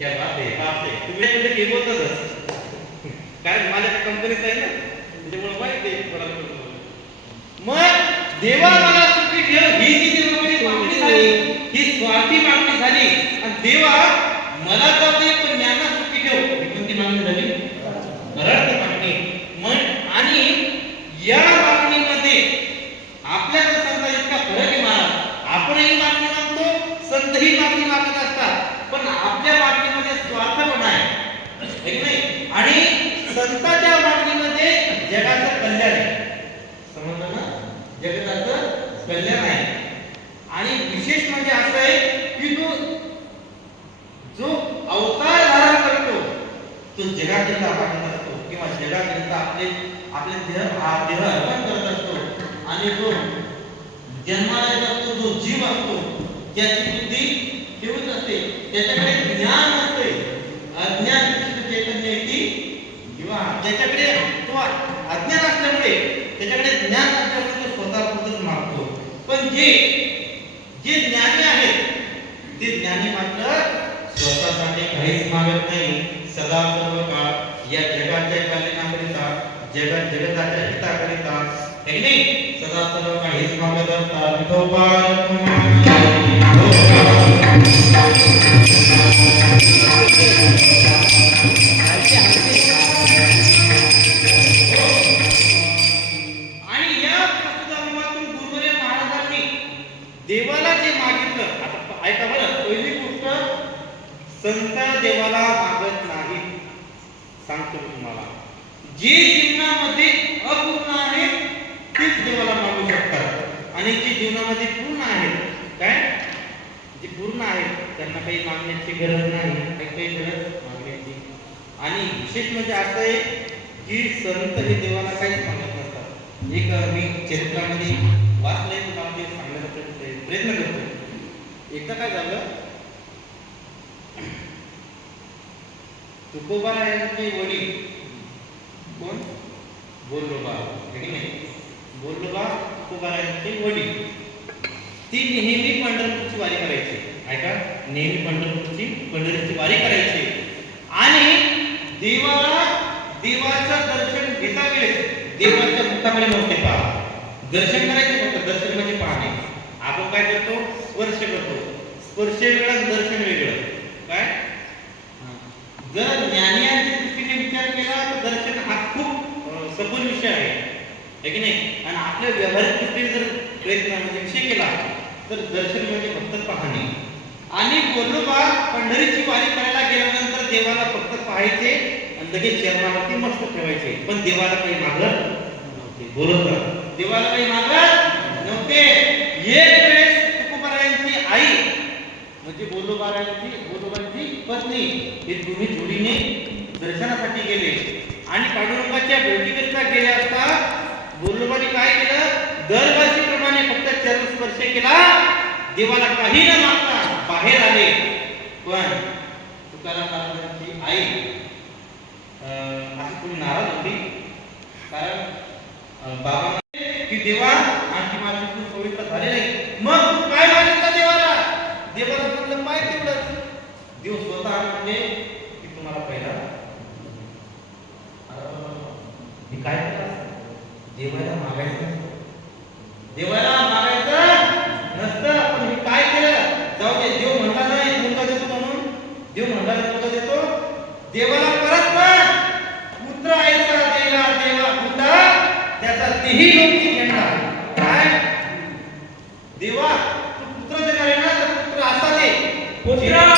क्या बात आहे, बाप आहे. तुम्ही म्हणजे हे बोलतच कारण माझ्या कंपनीत आहे ना, त्याच्यामुळे माहिती आहे. मग देवा मला सुखी ठेव ही जी देवाकडे मागणी झाली, ही स्वार्थी मागणी झाली. आणि देवा मला तर दे पण ज्ञाना सुखी ठेव, ही कोणती मागणी झाली? परत मागणी. मग आणि या मागणीमध्ये आपल्याला संत इतका फरक आहे महाराज. आपणही मागणी मागतो, संतही मागणी मागत असतात, पण आपल्या मागणीमध्ये स्वार्थपणा आहे की नाही. आणि संतांच्या मागणीमध्ये जगाचं कल्याण आहे. समजलं ना? जगाचं कल्याण आहे. आणि विशेष म्हणजे असं आहे की जो अवतार धारण करतो तो जगाकरिता मागत असतो किंवा जगाकरिता आपले देह अर्पण करत असतो. आणि जो जन्माला येत असतो, जो जीव असतो, ज्याची बुद्धी ठेवत असते, त्याच्याकडे ज्ञान असते, अज्ञान चैतन्य येते किंवा ज्याच्याकडे तो अज्ञान असल्यामुळे त्याच्याकडे ज्ञान असल्यामुळे तो स्वतःपुरतच मागतो. पण जे ज्ञानी आहेत ते ज्ञानी मात्र स्वतःसाठी काहीच मागत नाही. सदा सर्व काळ या जगाच्या कल्याणाकरिता, जगताच्या हिताकरिता नाही सदा सर्व काळ हेच मागत असतात. आणि या प्रस्तुताभिमातून गुरुवर्य महाराजांनी देवाला जे मागितलं, आता ऐका बरं, पहिली गोष्ट संत देवाला मागत नाही. सांगतो तुम्हाला, जे जीवनामध्ये अपूर्ण आहे तेच देवाला मागू शकतात. आणि जे जीवनामध्ये पूर्ण आहेत, काय जे पूर्ण आहेत त्यांना काही मागण्याची गरज नाही, काही गरज मागण्याची. आणि विशेष म्हणजे असं आहे की संत हे देवाला काहीच मागत नसतात. एक मी चरित्रामध्ये वाचलंय, तुम्हाला ते सांगण्याचा प्रयत्न करतो. एकदा काय झालं, तुकोबारायांचे वडील कोण? बोल्लोबा, नाही बोल्लोबा तुकोबारायांचे वडील, ती नेहमी पंढरपूरची वारी करायची. ऐका, नेहमी पंढरीची वारी करायची. आणि देवाचं दर्शन घेता वेळेस देवाच्या मुखाकडे नव्हते पहा, दर्शन करायचे फक्त. दर्शन म्हणजे पाहणे. आपण काय करतो? स्पर्श करतो. स्पर्श वेगळा, दर्शन वेगळं. काय जर ज्ञानियांच्या दृष्टीने विचार केला तर दर्शन हा खूप सखोल विषय आहे की नाही. आणि आपल्या व्यावहारिक दृष्टीने जर प्रयत्न म्हणजे विषय केला तर दर्शन म्हणजे फक्त पाहणे. आणि बोल्लोबा पंढरीची वारी करायला गेल्यानंतर देवाला फक्त पाहायचे आणि लगेच चरणावरती मस्त ठेवायचे, पण देवाला काही मागत नव्हते. बोलत देवाला काही मागत नव्हते. एक वेळेस तुकोबारायांची आई म्हणजे बोल्लोबारायांची पत्नी हे दोन्ही जोडीने दर्शनासाठी गेले. आणि पांडुरंगाच्या भेटीकरिता गेले असता बोल्लोबाने काय केलं? दरवर्षीप्रमाणे फक्त चरण स्पर्श केला, देवाला काही न मागता बाहेर आले. पण तुकाराम महाराजांची आई अशी थोडी नाराज होती, कारण बाबा की देवा आणखी माझी खूप पवित्र झाले नाही. मग तू काय मागितलं देवाला? देवाला म्हटलं पाय तेवढंच. देव स्वतः म्हणजे की तुम्हाला पहिला मी काय केलं? देवाला मागायचं, देवाला मागायचं नसतं. पण मी काय केलं? जाऊ दे, देव म्हणला नाही मुलगा देतो म्हणून, देव म्हणला मुलगा देतो. देवाला परत पुत्र ऐसा देवा देवा पुत्र त्याचा तेही लोकी झेंडा. काय देवा तू पुत्र देणार आहे ना, तर पुत्र असा दे. पुत्र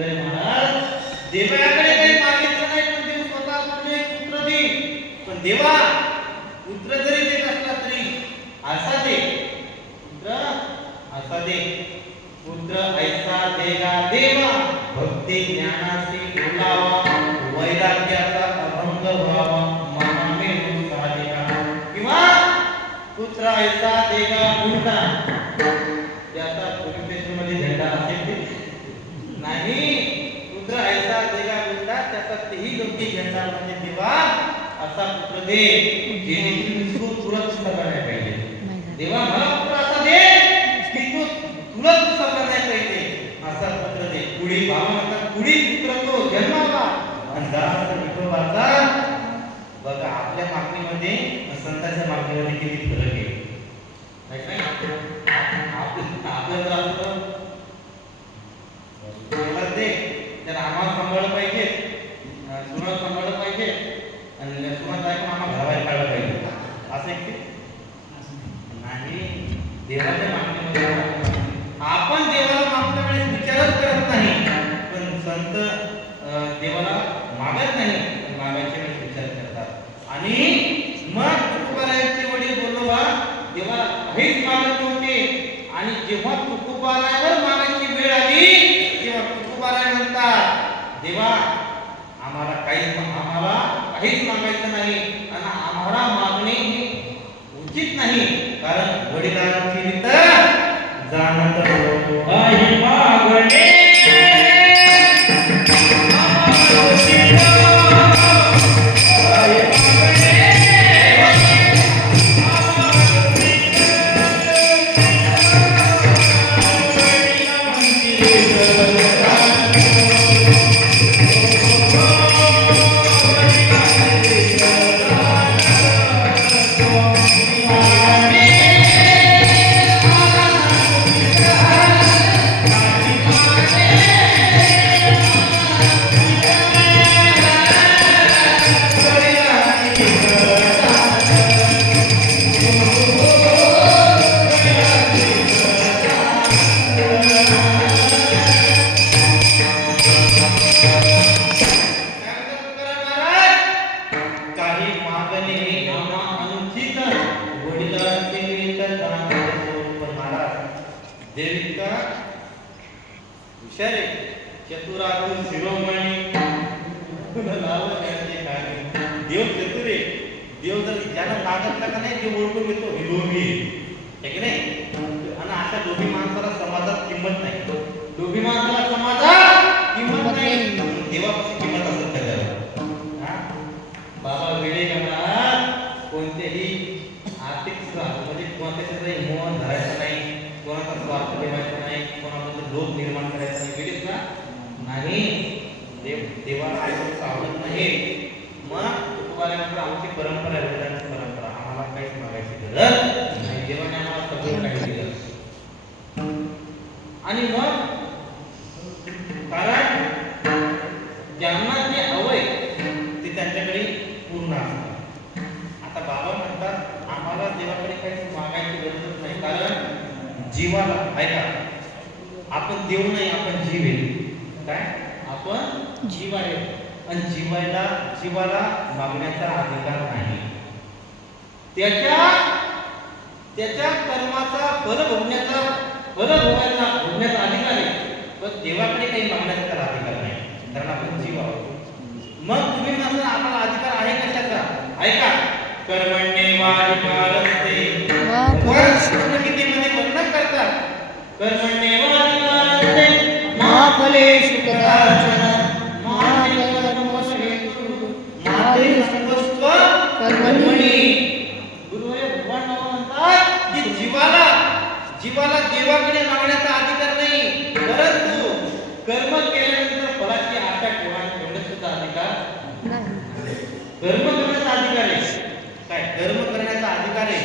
पुढे महाराज देवाकडे काही मागितलं नाही, पण देव स्वतः पुढे पुत्र देईल. पण देवा पुत्र जरी देत असला तरी असा दे, पुत्र असा दे. पुत्र ऐसा देगा देवा, भक्ती ज्ञानासी डोलावा, वैराग्याचा अभंग व्हावा, मामे साधिका. किंवा पुत्र ऐसा देगा पुरता, ज्याचा पोलीस स्टेशनमध्ये झेंडा असेल ते नाही. पुत्र ऐसा देगा पुरता, त्याचा तेही योग्य झेंडा म्हणजे देवा असा पुत्र दे, जेणेकरून तो तुरंत सगळ्या पाहिजे. देवा मला पुत्र असा दे की तो तुरंत सगळ्या पाहिजे, असा पुत्र दे. पुढे भाव म्हणतात, पुढे पुत्र तो जन्माला आणि दास विठोबाचा. बघा आपल्या मागणीमध्ये संतांच्या मागणीमध्ये किती फरक आहे. आपलं जर असतं दे तर आम्हाला सांभाळलं पाहिजे, सुना सांभाळलं पाहिजे आणि सुना काय पण आम्हाला घराबाहेर काढलं पाहिजे, असं एक नाही. देवाच्या मागणीमध्ये आपण देवाला मागच्या वेळेस विचारच करत नाही, पण संत देवाला मागत नाही, मागायच्या वेळेस विचार करतात. आणि मग तुकोबारायांचे वडील बोललो बा देवाला काहीच मागत नव्हते, आणि जेव्हा तुकोबारायावर मागायची वेळ आली तेव्हा तुकोबाराय म्हणतात, देवा आम्हाला काहीच मागायचं नाही आणि आम्हाला मागणे हे उचित नाही, कारण वडिलांची रीत जाणत आहे मागणे. देव चतुर आहे. देव जर ज्याला मागतला का नाही ते ओळखून घेतो, हे लोभी आहे की नाही. आणि अशा लोभी माणसाला समाजात किंमत नाही, लोभी माणसाला समाजात किंमत नाही. देवापासून किंमत असत त्याला. बाबा वेळे म्हणतात कोणतेही आर्थिक म्हणजे कोणत्याचे मोहन धरायचं नाही, कोणाचा स्वार्थ ठेवायचा नाही, कोणाबद्दल लोभ निर्माण करायचा नाही. वेळेत ना नाही, देवाला ऐकून आवडत नाही. मग तुकोबारायांची आमची परंपरा आहे, वेदांची परंपरा, आम्हाला काहीच मागायची गरज नाही, देवाने आम्हाला सगळं काही दिलं. आणि मग कारण ज्यांना जे हवंय ते त्यांच्याकडे पूर्ण असतं. आता बाबा म्हणतात आम्हाला देवाकडे काहीच मागायची गरजच नाही, कारण जीवाला ऐका, आपण देव नाही, आपण जीव आहे. काय आपण जीव आहे, आणि जीवाला मागण्याचा अधिकार नाही. त्याच्या कर्माचा फल भोगण्याचा अधिकार आहे, पण देवाकडे काही मागण्याचा त्याला अधिकार नाही, कारण आपण जीव आहोत. मग तुम्ही म्हणता आम्हाला अधिकार आहे कशाचा? ऐका, कर्मण्येवाधिकारस्ते, गीतेमध्ये वर्णन करतात, कर्मण्येवाधिकारस्ते मा फलेषु कदाचन जीवाला देवाकडे मागण्याचा अधिकार नाही, परंतु कर्म केल्यानंतर फळाची आशा ठेवण्याचा सुद्धा अधिकार नाही. कर्म करण्याचा अधिकार आहे, काय कर्म करण्याचा अधिकार आहे,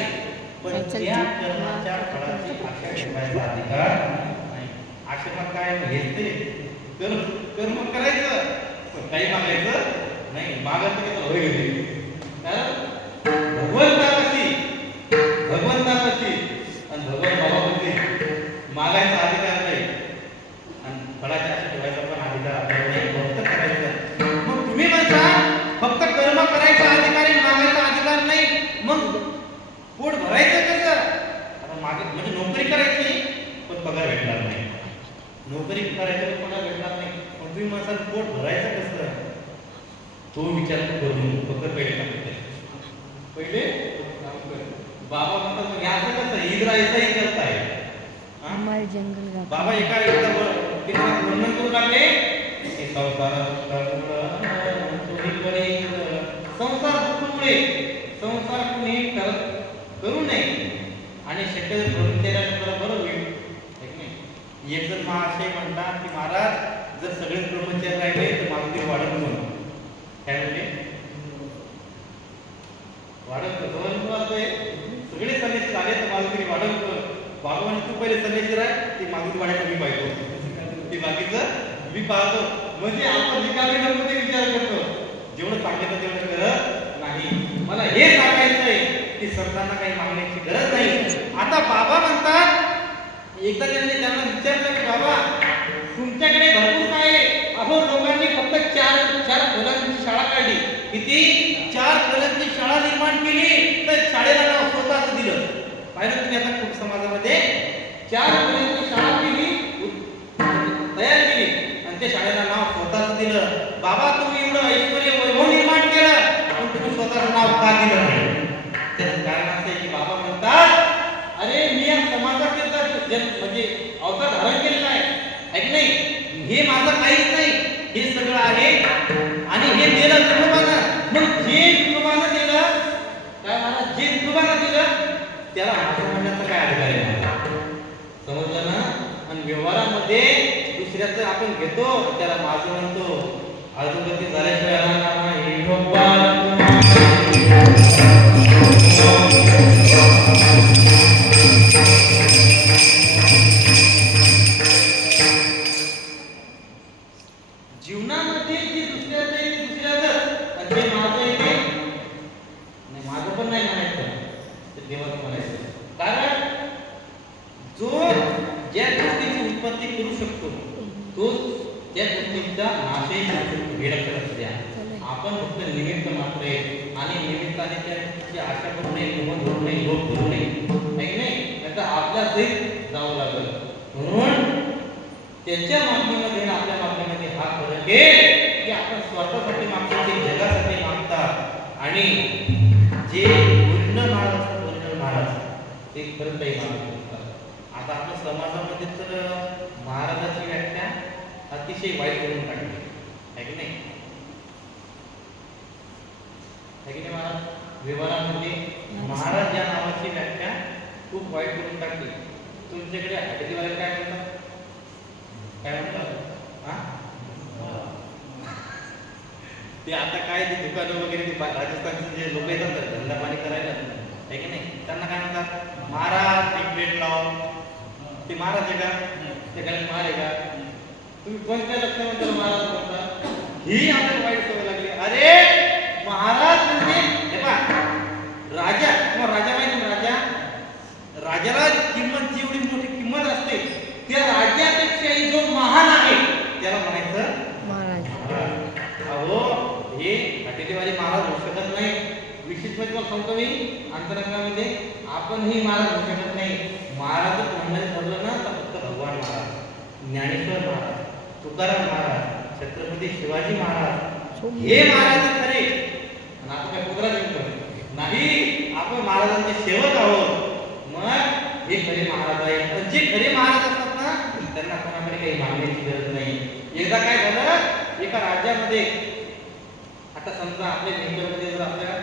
पण त्या कर्माच्या फळाची आशा ठेवण्याचा अधिकार नाही. आश्रमात काय घेते कर्म करायचं, काही मागायचं नाही. मागत की तर होय गेली, कारण भगवंतापाशी आणि भगवान बाबापाशी मागायचा अधिकार नाही, आणि फळाची आशा ठेवायचा पण अधिकार करायचा अधिकार आहे, मागायचा अधिकार नाही. मग पोट भरायचं कसं? आता मागे म्हणजे नोकरी करायची पण पगार भेटणार नाही, नोकरी करायची पण पगार भेटणार नाही. मग तुम्ही म्हणता पोट भरायचं कसं? तो विचार करून फक्त पहिले काम कर. बाबा म्हणतात मग याचं कसं? इधर ऐसा ही चलता है. हमारे जंगल का बाबा एका वर्णन करू लागले की संसार दुःखमुळे संसार कुणी करू नये आणि शक्यतो ब्रह्मचर्याला बरं होईल. एक जण महाशय म्हणतात की महाराज जर सगळे ब्रह्मचर्य राहिले तर मागणी वाढत म्हणून काय म्हणजे वाढत सगळे संन्यासी झाले तर मागणी वाढत. बाबा म्हणजे तू पहिले संन्यासी राह, ती मागणी वाढायला मी पाहिजे, ती बाकीचं मी पाहतो. म्हणजे आपण रिकामी मध्ये विचार करतो, जेवढं सांगितलं तेवढं करत नाही. मला हे सांगायचं आहे की सरकारला काही मागण्याची गरज नाही. आता बाबा म्हणतात, एकदा त्यांना विचारलं की बाबा तुमच्याकडे भरपूर काय आहे? अहो लोकांनी फक्त चार खोल्यांची शाळा काढली. किती? 4 खोल्यांची शाळा निर्माण केली, तर शाळेला नाव स्वतःच दिलं. पाहिलं तुम्ही आता खूप समाजामध्ये 4 खोल्यांची शाळा केली, तयार केली आणि त्या शाळेला नाव स्वतःच दिलं. बाबा तुम्ही एवढं ऐश्वर्य वैभव निर्माण केलं, पण तुम्ही स्वतःचं नाव का दिलं नाही? त्याचं कारण असं आहे की बाबा म्हणतात अरे मी या समाजाचे म्हणजे अवतार धारण केलेला आहे की नाही? हे माझं काहीच नाही, हे सगळं आहे आणि हे दिलं विठोबानं. मग जे विठोबानं दिलं काय मला जे विठोबानं दिलं त्याला माझं म्हणण्याचा काय अधिकार आहे? समजलं ना? आणि व्यवहारामध्ये दुसऱ्याचं आपण घेतो त्याला माझं म्हणतो. अधोगती झाल्याशिवाय राहणार नाही. जीवनामध्ये जे दुसऱ्याचं आहे ते दुसऱ्याचं आणि जे माझं आहे ते नाही, माझं पण नाही म्हणायचं, ते देवाचं म्हणायचं. कारण जो ज्या गोष्टीची उत्पत्ती करू शकतो तो त्या गोष्टीचा नाशही करू शकतो. हे लक्षात द्या. आपण फक्त निमित्त मात्र आहे आणि निमित्ताने त्याची आशा करू नये, मोह धरू नये, लोभ धरू नये, नाही तर आपल्या सहित जावं लागेल. म्हणून त्याच्या मागणीमध्ये आणि आपल्या मागणीमध्ये हा फरक आहे की आपण स्वतःसाठी मागतो, ते जगासाठी मागतात. आणि जे ओरिजिनल महाराज असतात, ओरिजिनल महाराज ते खरंच काही मागत असतात. आता आपल्या समाजामध्ये तर महाराजाची व्याख्या अतिशय वाईट करून टाकली आहे की नाही? महाराज व्यवहारामध्ये महाराज या नावाची व्याख्या खूप वाईट करून टाकली. तुमच्याकडे हॉटेलवाले काय म्हणतात? काय म्हणतात? ते आता काय ते दुकानं वगैरे ते राजस्थानचे जे लोक येतात धंदा पाणी करायला आहे की नाही, त्यांना काय म्हणतात? महाराज एक प्लेट लाव. ते महाराज आहे का? ते काय महाराज आहे का? तुम्ही कोणत्या लक्षणामध्ये महाराज म्हणता? ही आपल्याला वाईट सवय लागली. अरे महाराज म्हणजे हे पहा, राजा किंवा राजा माहिती ना, राजाला किंमत जेवढी मोठी किंमत असते त्या राज्यापेक्षाही जो महान आहे त्याला म्हणायचं महाराज. अहो हे हॉटेलवाले महाराज होऊ शकत नाही. विशेष म्हणजे मला सांगतो मी अंतरंगामध्ये आपणही महाराज होऊ शकत नाही. महाराज म्हणण्याचं ठरलं ना तर फक्त भगवान महाराज, ज्ञानेश्वर महाराज, तुकाराम महाराज, छत्रपती शिवाजी महाराज हे महाराज खरे. आणि आपण काय कुत्रा नाही, आपण महाराजांचे सेवक आहोत. मग हे खरे महाराज आहेत. पण जे खरे महाराज असतात ना त्यांना कोणाकडे काही मागण्याची गरज नाही. एकदा काय झालं, एका राज्यामध्ये आता समजा आपल्या नेमक्यामध्ये जर आपल्या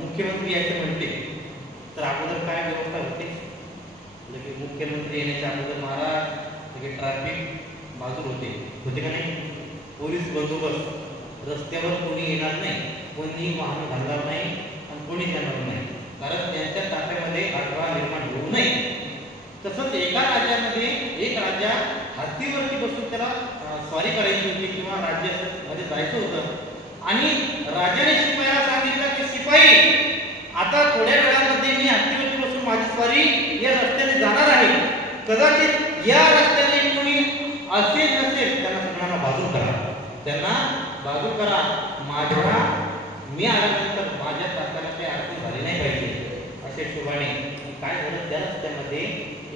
मुख्यमंत्री यायचे म्हणते तर अगोदर काय व्यवस्था होते? की मुख्यमंत्री येण्याच्या अगोदर महाराज ट्रॅफिक बाजूर होते का नाही? पोलीस बंदोबस्त, रस्त्यावर कोणी येणार नाही, कोणी वाहन घालणार नाही आणि कोणी येणार नाही, कारण त्यांच्या ताफ्यामध्ये अडथळा निर्माण होऊ नये. तसंच एका राज्यामध्ये एक राजा हत्तीवरती बसून त्याला स्वारी करायची होती किंवा राज्यामध्ये जायचं होतं आणि राजाने शिपायाला सांगितलं की शिपाई आता थोड्या वेळामध्ये मी हत्तीवरती बसून माझी स्वारी या रस्त्याने जाणार आहे. कदाचित या रस्त्याने कोणी असेल नसेल त्यांना सगळ्यांना बाजू करा, त्यांना बाजू करा. माझ्या मी आल्यानंतर माझ्या तारखाला काही अडचण झाली नाही पाहिजे अशा हिशोबाने काय झालं त्या रस्त्यामध्ये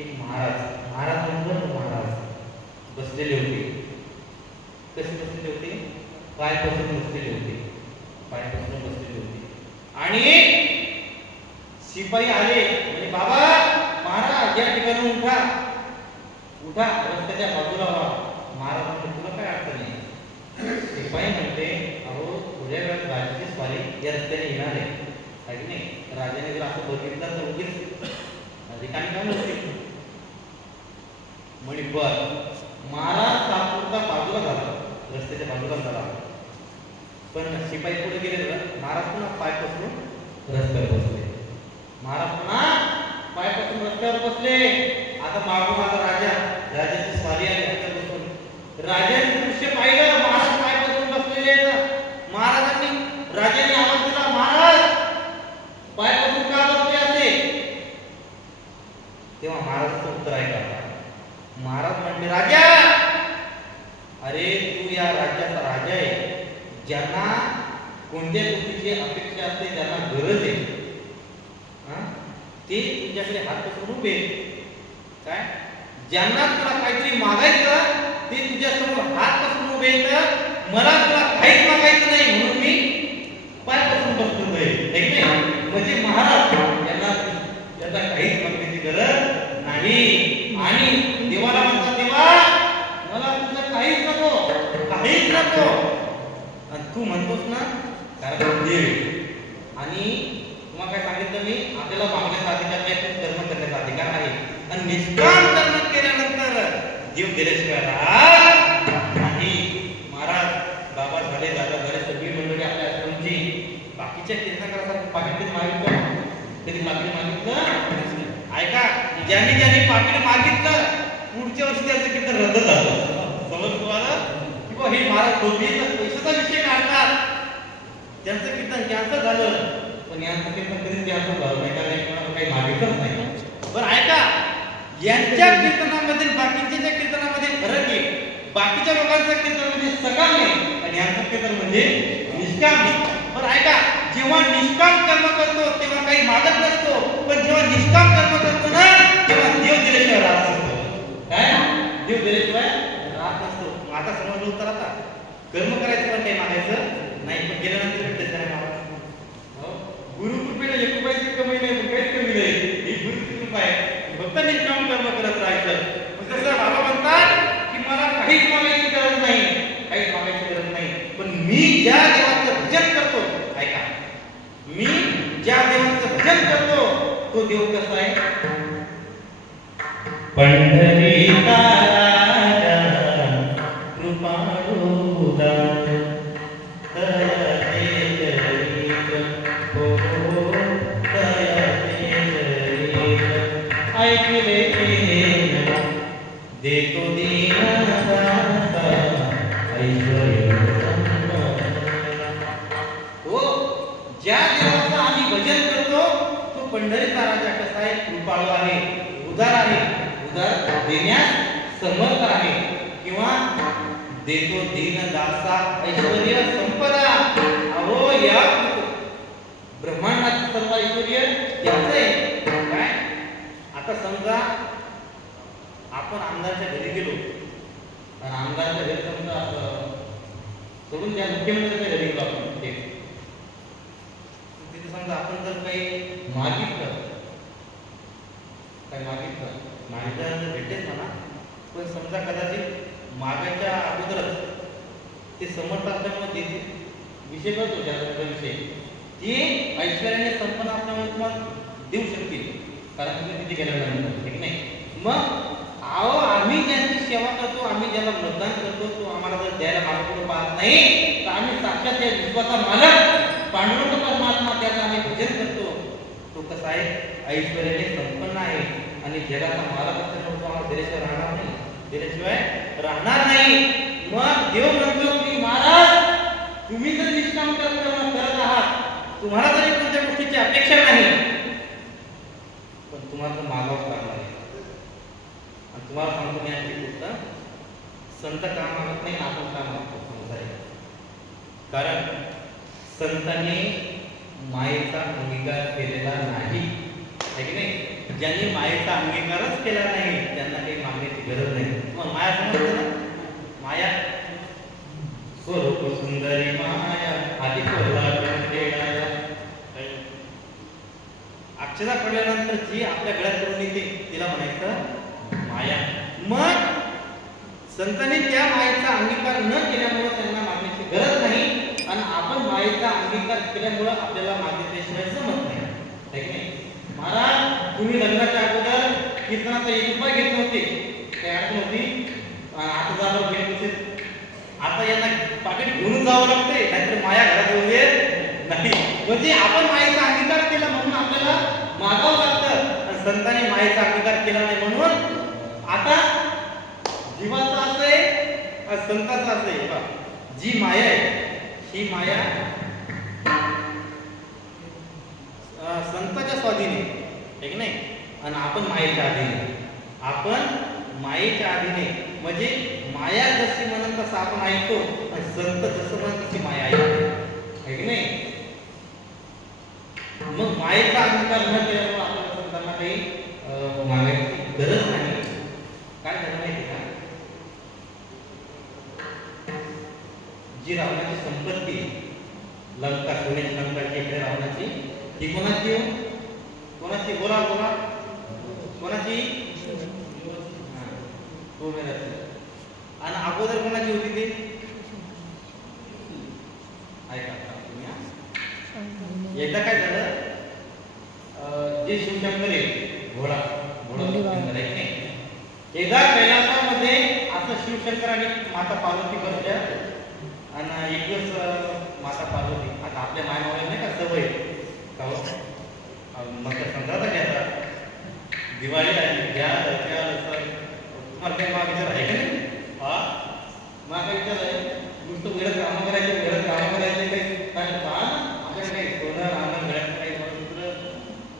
एक महाराज बसलेले होते. कसे बसलेले होते? पाय पसरून बसलेले होते. आणि शिपाई आले म्हणजे बाबा महाराज या ठिकाणी उठा रस्त्याच्या बाजूला व्हा. महाराज म्हणते तुला काय अडचण आहे? शिपाई म्हणते अहो थोड्या वेळात राजाची स्वारी या रस्त्याने येणार आहे की नाही. राजाने जर असं बघितलं तर उगीच अधिकारी काय होते म्हणे बर. महाराज तात्पुरता बाजूला झाला, रस्त्याच्या बाजूला झाला. पण शिपाई पुढे गेले ना, महाराज पुन्हा पाय पसरून रस्त्यावर बसले. रस्त्यावर बसले. आता मागून आता राजाची स्वारी आली रस्त्यावर बसून. राजाने दृश्य पाहिलं, महाराज पाय पसरून बसलेले आहेत. राजाने आवाज दिला, महाराज पाय पसरून का बसले असे? तेव्हा महाराजाचं उत्तर ऐका. महाराज म्हणले राजा, अरे तू या राज्याचा राजा आहे. ज्यांना कोणत्या गोष्टीची अपेक्षा असते, ज्यांना गरज आहे ते तुझ्याकडे हात पसरून उभे. काय ज्यांना तुला काहीतरी मागायचं ते तुझ्या समोर हात पसरून उभे आहेत. मला तुला काहीच मागायचं नाही म्हणून मी पाय पसरून बसलो आहे. म्हणजे महाराज यांना काहीच मागण्याची गरज नाही. आणि देवाला म्हणतात देवा मला तुझं काहीच नको. आणि तू म्हणतोस ना कारण देव. आणि तुम्हाला काय सांगितलं मी, आपल्याला मागण्याचा अधिकार नाही, कर्म करण्याचा अधिकार आहे. आणि निष्काम कर्म केल्यानंतर जीव दिल्याशिवाय राहत नाही. महाराज बाबा झाले, दादा झाले, सगळी मंडळी आपल्या आश्रमची. बाकीच्या कीर्तनाकारांना पाकिट कधी मागितलं ऐका. ज्यांनी पाकिट मागितलं पुढच्या वर्षी त्याचं कीर्तन रद्द झालं. समज तुम्हाला की बा हे महाराज दोघीचा पैशाचा विषय काढतात, त्यांचं कीर्तन कॅन्सल झालं. पण यांचं कीर्तन कधीच कॅन्सल झालं नाही, कारण कोणाला काही मागितलंच नाही. बरं ऐका, यांच्या कीर्तनामध्ये बाकीच्या कीर्तनामध्ये फरक आहे. बाकीच्या लोकांचं कीर्तन म्हणजे सकाम आहे आणि यांचं कीर्तन म्हणजे निष्काम आहे. बरं ऐका, जेव्हा निष्काम कर्म करतो तेव्हा काही मागत नसतो, पण जेव्हा निष्काम कर्म करतो ना तेव्हा देव दिल्याशिवाय राहत नसतो. काय देव दिल्याशिवाय राहत नसतो. आता समजलं उत्तर. आता कर्म करायचं पण काही मागायचं नाही, पण गेल्यानंतर भेटते नाही. गुरु कृपेने 1 रुपयाची कमी नाही, काहीच कमी नाही. ही गुरुची कृपा आहे. फक्त निष्काम कर्म करत राहायचं. कसं बाबा म्हणतात की मला काहीच मागायची गरज नाही, पण मी ज्या देवाचं भजन करतो, ऐका, मी ज्या देवाचं भजन करतो तो देव कसा आहे? पंढरीचा राजा कृपाळू देखो दीनदाता ऐश्वर्य हो. ज्या देवाचं आम्ही भजन करतो तो पंढरीचा राजा कसा आहे? कृपाळू आहे, उदार आहे, उदार देण्यास समर्थ आहे. किंवा देतो दीनदासा ऐश्वर्य संपदा. अहो या ब्रह्मांडाचं सर्व ऐश्वर्य याचं आहे. काय आता समजा आपण आमदारच्या घरी गेलो आणि आमदारच्या घरी समजा सोडून त्या मुख्यमंत्र्यांच्या घरी गेलो आपण, तिथे समजा आपण जर काही मागितलं भेटेल म्हणा, पण समजा कदाचित मागायच्या अगोदरच ते समर्थ असल्यामुळे ते विषय करतो त्याचा विषय ती ऐश्वर्याने संपन्न असल्यामुळे तुम्हाला देऊ शकतील, कारण तुम्ही तिथे गेल्यानंतर ठीक नाही. मग आम्ही ज्यांची सेवा करतो, आम्ही ज्याला मतदान करतो, तो आम्हाला जर द्यायला मागे पाहत नाही तर आम्ही साक्षात त्या विश्वाचा मालक पांडुरंग परमात्मा त्याचा आम्ही भजन करतो. तो कसा आहे? ऐश्वर्याने संपन्न आहे आणि जगाचा मालक असल्यामुळे तो आम्हाला दिल्याशिवाय राहणार नाही. मग देव म्हणतो की महाराज तुम्ही जर निष्काम कर्म करत आहात, तुम्हाला जरी कोणत्या गोष्टीची अपेक्षा नाही, पण तुम्हाला मागावंच लागणार आहे. आणि तुम्हाला सांगतो मी आणखी गोष्ट, संत काम मागत नाही, आपण काम मागतो. कारण संतांनी मायेचा अंगीकार केलेला नाही, आहे की नाही? ज्यांनी मायेचा अंगीकारच केला नाही त्यांना काही मागण्याची गरज नाही. मग माया समजते ना? माया स्वरूप सुंदरी माया आधी अक्षरा पडल्यानंतर जी आपल्या गळ्यात करून येते तिला म्हणायचं माया. मग संतांनी त्या मायेचा अंगीकार न केल्यामुळे त्यांना मागण्याची गरज नाही आणि आपण मायेचा अंगीकार केल्यामुळे आपल्याला मागितल्याशिवाय जमत नाही, है की नाही? महाराज तुम्ही लग्नाच्या अगोदर कीर्तनाचा 1 रुपया घेत नव्हते, काय अडचण होती? आता जावं घेत नव्हते. आता यांना पाकिट घेऊन जावं लागते, नाहीतर माया घरात येऊ देत नाही. म्हणजे आपण मायेचा अंगीकार केला म्हणून आपल्याला मागावं लागतं आणि संतांनी मायेचा अंगीकार केला नाही म्हणून आता जीवाचा असं आहे संताचा असं आहे बा. जी माया आहे ही माया संताच्या स्वाधीन आहे की नाही? आणि आपण मायेच्या अधीन. आपण मायेच्या अधीन म्हणजे माया जशी म्हणत तसं आपण ऐकतो आणि संत जसं म्हणत तशी माया ऐकते, आहे की नाही? मग मायेचा अंगीकार न केल्यामुळे आपल्याला संतांना काही मागायची गरज नाही. काय झालं माहिती का? जी रावणाची संपत्ती लंका, सोन्याची लंकाची इकडे रावणाची, ही कोणाची? कोणाची? बोला बोला, कोणाची? आणि अगोदर कोणाची होती ती? ऐका तुम्ही. एकदा काय झालं, जे शिवशंकर आहे घोडा शिवशंकर आहे की नाही, एकदा कैलासामध्ये असं शिवशंकर आणि माता पार्वती बसल्या आणि एक दिवस माता पार्वती, आता आपल्या मायमावळ्या नाही का सवय का मकर संक्रांत घ्यायचा, दिवाळी आली घ्या तुम्हाला काही माग विचार आहे का नाही? हा मग काय विचार आहे? नुसतं वेळेत कामं करायचे, वेळेत कामं करायचे, काही आपल्याला काही सोनं राहणं घड्यात काही दुसरं.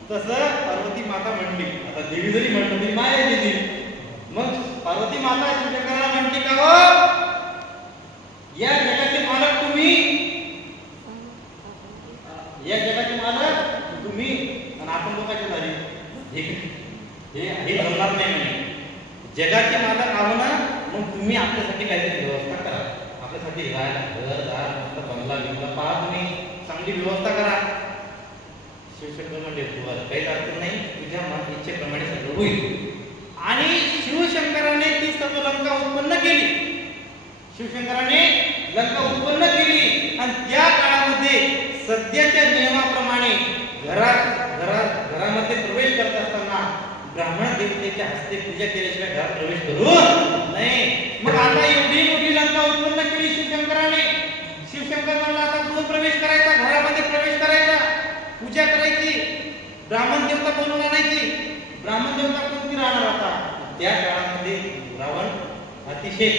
तसं पार्वती माता म्हणली, आता देवी जरी म्हणली तरी माया दिली. मग पार्वती माता शिवशंकराला म्हणते का हो, या जगाचे मालक तुम्ही, या जगाचे मालक तुम्ही आणि आपण लोकांचे झाले, हे होणार नाही म्हणे. जगाचे मालक आहो ना, मग तुम्ही आपल्यासाठी काहीतरी व्यवस्था करा. आपल्यासाठी राहायला घरदार मस्त बंगला बिंगला पहा, तुम्ही चांगली व्यवस्था करा. शिवशंकर म्हणजे तुला काहीच अडचण नाही, तुझ्या इच्छेप्रमाणे सगळं होईल. आणि शिवशंकराने ती सर्व लंका उत्पन्न केली. शिवशंकराने लंका उत्पन्न केली आणि त्या काळामध्ये सध्याच्या नियमाप्रमाणे घरामध्ये प्रवेश करत असताना ब्राह्मण देवतेच्या हस्ते पूजा केल्याशिवाय घरात प्रवेश करू नाही. मग आता एवढी मोठी लंका उत्पन्न केली शिवशंकराने. शिवशंकर म्हणला आता तू प्रवेश करायचा, घरामध्ये प्रवेश करायचा, पूजा करायची, ब्राह्मण देवता बोलून आणायची. ब्राह्मण देवता कोणती राहणार आता? त्या काळामध्ये रावण अतिशय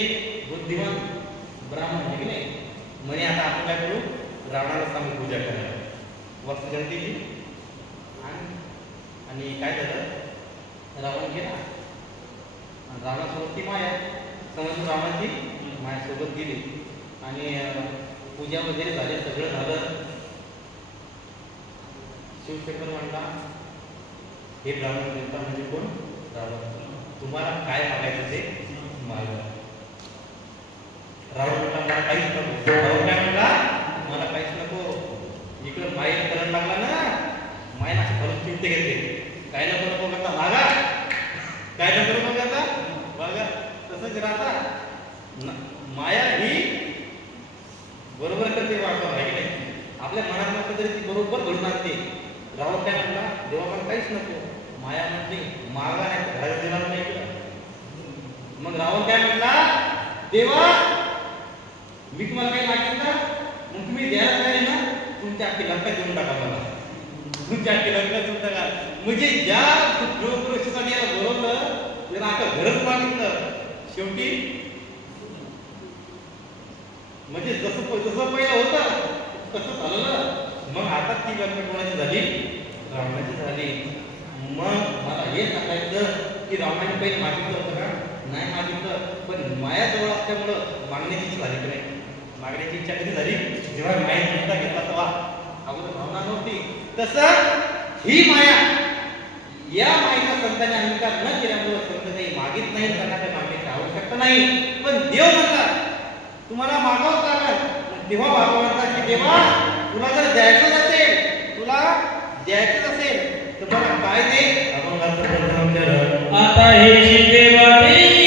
बुद्धिमान ब्राह्मण आहे की नाही, म्हणे आता आपण काय करू, रावणाला सांगू पूजा करायला. वस्तू जयंती आणि काय झालं, रावण गेला, रावणासोबत ती माया समजून रावणाची मायासोबत गेली आणि पूजा वगैरे झाली, सगळं झालं. शिवशंकर म्हणला, हे ब्राह्मण देवता म्हणजे कोण? रावण. तुम्हाला काय मागायचं ते मागा. रावण म्हणला मला काहीच नको. रावण काय म्हणला, मला काहीच नको. इकडं मायेला करंट लागला ना, मायला भरून चिमटे घेते. काय नको नको करता मागा, काय नको नको करता मागा. तसंच राहता. माया ही बरोबर करते वाटत आहे की नाही, आपल्या मनात नसतं तरी ती बरोबर घडून आणते. रावण काय म्हणला, देवा मला काहीच नको. माया म्हणते मागा नाही तर घरात देणार नाही तुला. मग रावण काय म्हणला, देवा मी तुम्हाला काही मागितलं मग तुम्ही द्यायला काय ना, तुमच्या अख्खी लंका देऊन टाका मला, तुमच्या अख्खी लंका देऊन टाका. म्हणजे ज्या गृहप्रवेशासाठी याला बोलवलं त्याला आता घरच मागितलं. शेवटी म्हणजे जसं पहिलं होतं तसं झालं. मग आता ती लंका कोणाची झाली? रावणाची झाली. मग मला हे सांगायचं की रावणाने काही मागितलं होतं का? नाही मागितलं, पण माया जवळ असल्यामुळं मागण्याची झाली की नाही? मागण्याची इच्छा कधी झाली जेव्हा माया चिंता घेतला तेव्हा अगोदर भावना नव्हती. तसं ही माया, या मायेचा संतांनी अंगीकार न केल्यामुळे संत काही मागित नाही, त्यांना काही मागण्याची आवश्यकता नाही. पण देव म्हणतात तुम्हाला मागावंच लागेल. तेव्हा बाबा म्हणतात की देवा तुला जर द्यायचंच असेल, तुला द्यायचंच असेल तर मला काय दे. अभंगाचं प्रथम चरण. आता हे देवा देई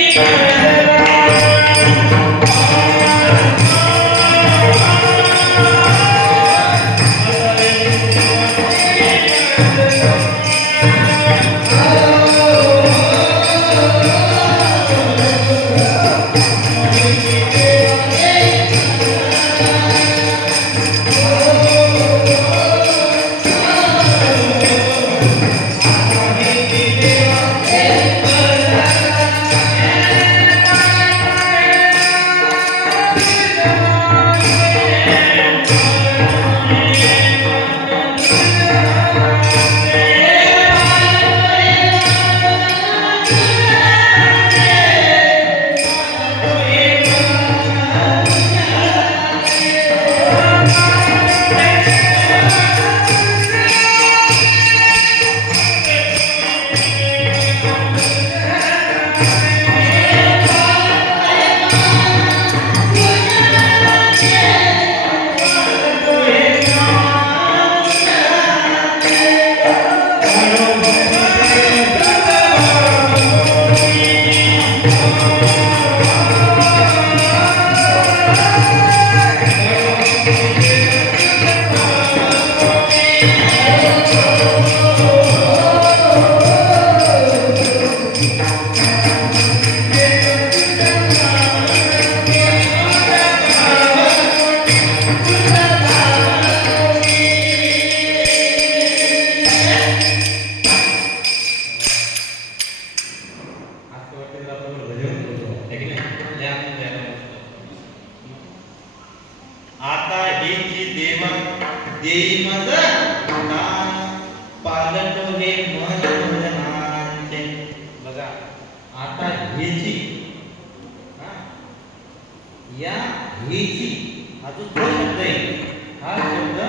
आता ही जी देवा देई मज दान पालटोले मन वंदनांचे. बघा आता हेची, या हेची हा जो शब्द आहे हा शब्द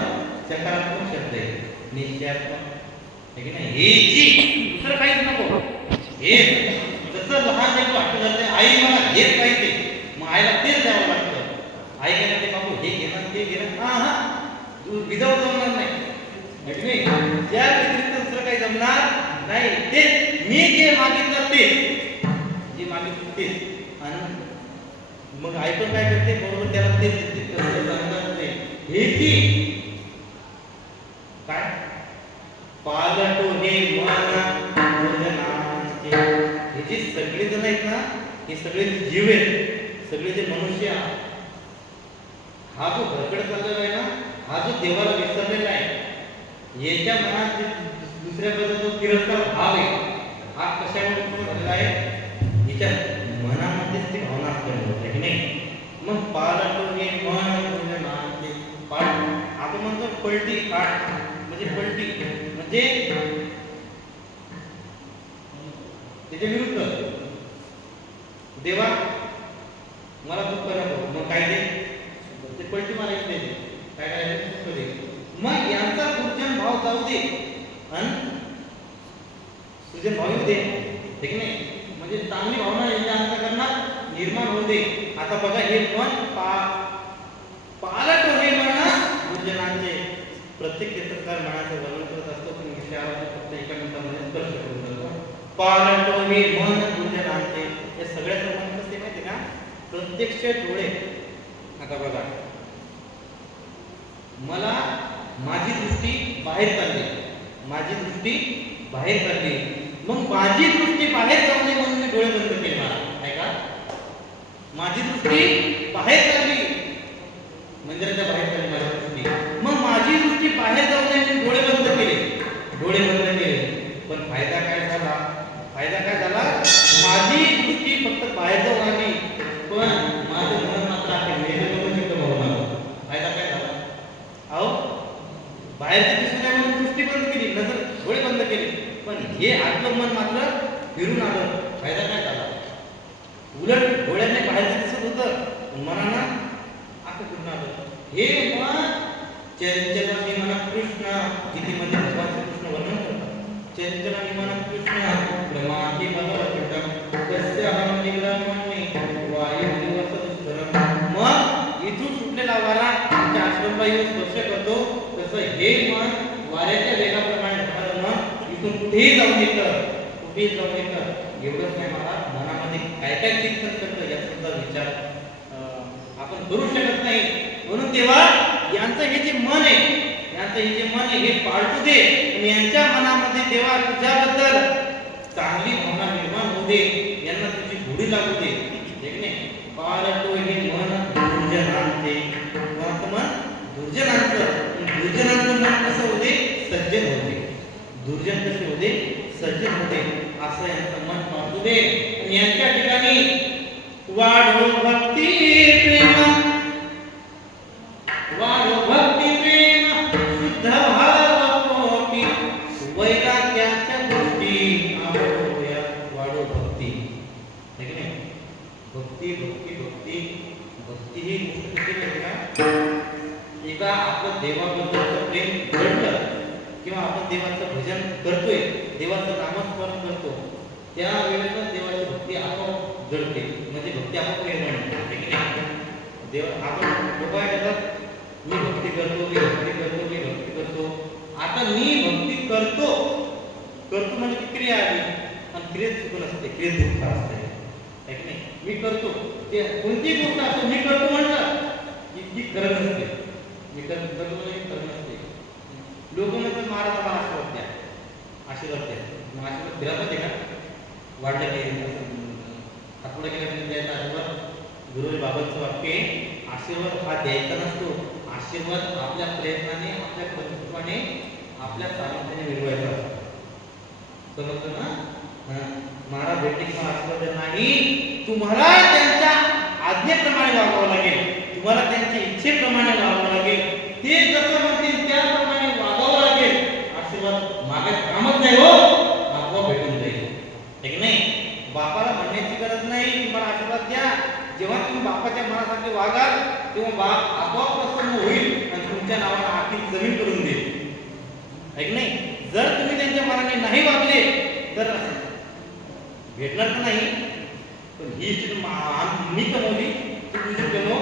सकारात्मक शब्द आहे, निश्चयात्मक आहे की नाही. हेची दुसरं काहीच नको. हे जसं लहान लेकरू हट्ट करते आई मला हेच पाहिजे, मग आईला तेच द्यावं लागतं. आई काय म्हणते बाबू हे घेणार ते घेणार, हा हा तू विदाऊट जमणार नाही. त्या व्यतिरिक्त दुसरं काही जमणार नाही. ते मी जे मागितलं ते, जे मागितलं तेच. आणि मग आई पण काय करते बरोबर त्याला तेच देते. सांगणार नाही हे की काय पालटो हे मन वंदनांचे. हे जे सगळे जण आहेत ना, हे सगळे जे जीव आहेत, सगळे जे मनुष्य, हा जो भरकडे चाललेला आहे ना, हा जो देवाला विसरलेला आहे, याच्या मनात जे दुसऱ्याबद्दल जो तिरस्कार भाव आहे, हा कशामुळे उत्पन्न झालेला आहे? याच्या मनामध्येच ती भावना असते की नाही. मग पालटो हे मन म्हणजे नाचे पाठ, आपण म्हणतो पलटी पाठ म्हणजे पलटी म्हणजे त्याच्या विरुद्ध. देवा मला दुःख नको, मग काय दे? ते पलटी मारायची नाही, काय करायचं दे. मग यांचा पूजन भाव जाऊ दे आणि तुझे भाव दे, ठीक नाही. म्हणजे चांगली भावना यांच्या अंतःकरणात निर्माण होऊ दे. आता बघा हे मन पालट हे मन पूजनांचे. प्रत्येक चित्रकार मनाचं वर्णन करत असतो, पण विषयावर फक्त एका मिनिटामध्ये स्पर्श करून जातो. पालट हे मन पूजनांचे. या सगळ्याचं मन कसं माहिती का? प्रत्यक्ष डोळे. आता बघा मला माझी दृष्टी बाहेर चालली, माझी दृष्टी बाहेर चालली, मग माझी दृष्टी बाहेर जाऊ नये म्हणून मी डोळे बंद केले. मला ऐका, माझी दृष्टी बाहेर चालली, मंदिराच्या बाहेर चालली माझी दृष्टी, मग माझी दृष्टी बाहेर जाऊ नये म्हणून डोळे बंद केले, डोळे बंद केले. पण फायदा काय झाला? फायदा काय झाला? माझी दृष्टी फक्त बाहेर जाऊन आली, पण माझं मन मात्र आहे फायदा काय झाला? अहो बाहेरची दिसून आहे म्हणून दृष्टी बंद केली, नजर डोळे बंद केले, पण हे आतलं मन मात्र फिरून आलं. फायदा काय झाला? उलट डोळ्याने बाहेरचं दिसत होतं, मनानं आता हे मन चंचल मन कृष्ण गीतेमध्ये भगवान श्रीकृष्ण वर्णन करतात. चंचल मन कृष्ण ब्रह्माची बलवटम तस्य अहम निग्रहमणि वायु दिवस दुष्करम. मग इथून सुटलेला वारा तुमच्या आश्रमला येऊन स्पर्श करतो, तसं हे मन वाऱ्याच्या वेगाप्रमाणे होणारं मन इथून कुठेही जाऊन येतं, कुठेही जाऊन येतं. एवढंच नाही, मला मनामध्ये काय काय चिंतन करतं याचा सुद्धा विचार आपण करू शकत नाही. म्हणून तेव्हा यांचं हे जे मन आहे, यांचं हे जे मन आहे हे पाळतू दे आणि यांच्या मनामध्ये देवा तुझ्याबद्दल चांगली भावना निर्माण होऊ दे, यांना तुझी गोडी लागू दे. ठीक नाही, पाळतो हे मन दुर्जनांचे, कोणाचं मन? दुर्जनांचं. दुर्जनांचं मन कसं होते? सज्जन होते. दुर्जन कसे होते? सज्जन होते. असं यांचं मन पाळतू दे आणि यांच्या ठिकाणी वाढो भक्ती प्रेम, वाढो भक्ती प्रेम शुद्ध भाव कोटी वैराग्याच्या गोष्टी आवडोया. वाढो भक्ती. ठीक नाही, भक्ती भक्ती भक्ती भक्ती ही गोष्ट कशी माहिती का? एकदा आपलं देवाबद्दलचं प्रेम घडलं किंवा आपण देवाचं भजन करतोय, देवाचं नामस्मरण करतो, त्या वेळेला देवाची भक्ती आपोआप घडते, म्हणजे भक्ती आपोआप निर्माण होते. ठीक आहे, देव आपण लोक काय करतात? मी भक्ती करतो, मी भक्ती करतो, मी भक्ती करतो. आता मी भक्ती करतो करतो म्हणजे क्रिया आली आणि क्रियेत चुकून असते, क्रियेत दुःख असते. ठीक नाही, मी करतो ते कोणती गोष्ट असतो, मी करतो म्हणतात इतकी करत नसते. मी करतो म्हणजे करत नसते. लोक म्हणतात महाराज मला आशीर्वाद द्या, आशीर्वाद द्या. मग आशीर्वाद दिला पाहिजे का? वाढलं की आठवडा केल्यानंतर द्यायचा आशीर्वाद. गुरुजी बाबांचं वाक्य आहे, आशीर्वाद हा द्यायचा नसतो, आशीर्वाद आपल्या प्रयत्नाने, आपल्या कर्तृत्वाने, आपल्या सामर्थ्याने मिळवायचा असतो. समजलं ना? महाराज भेटले की आशीर्वाद नाही, तुम्हाला त्यांच्या आज्ञेप्रमाणे वागावं लागेल, तुम्हाला त्यांच्या इच्छेप्रमाणे वागावं लागेल, ते जसं म्हणतील त्याप्रमाणे वागावं लागेल. आशीर्वाद मागायचं कामच नाही हो, आपोआप भेटून जाईल. ठीक नाही, बापाला म्हणण्याची गरज नाही की मला आशीर्वाद द्या. जेव्हा तुम्ही बापाच्या मनासारखे वागाल तेव्हा बाप आपोआप प्रसन्न होईल आणि तुमच्या नावाला आर्थिक जमीन करून देईल. ठीक नाही, जर तुम्ही त्यांच्या मनाने नाही वागले तर भेटणार तर नाही, पण ही मी कमवली तर तुझी कमव.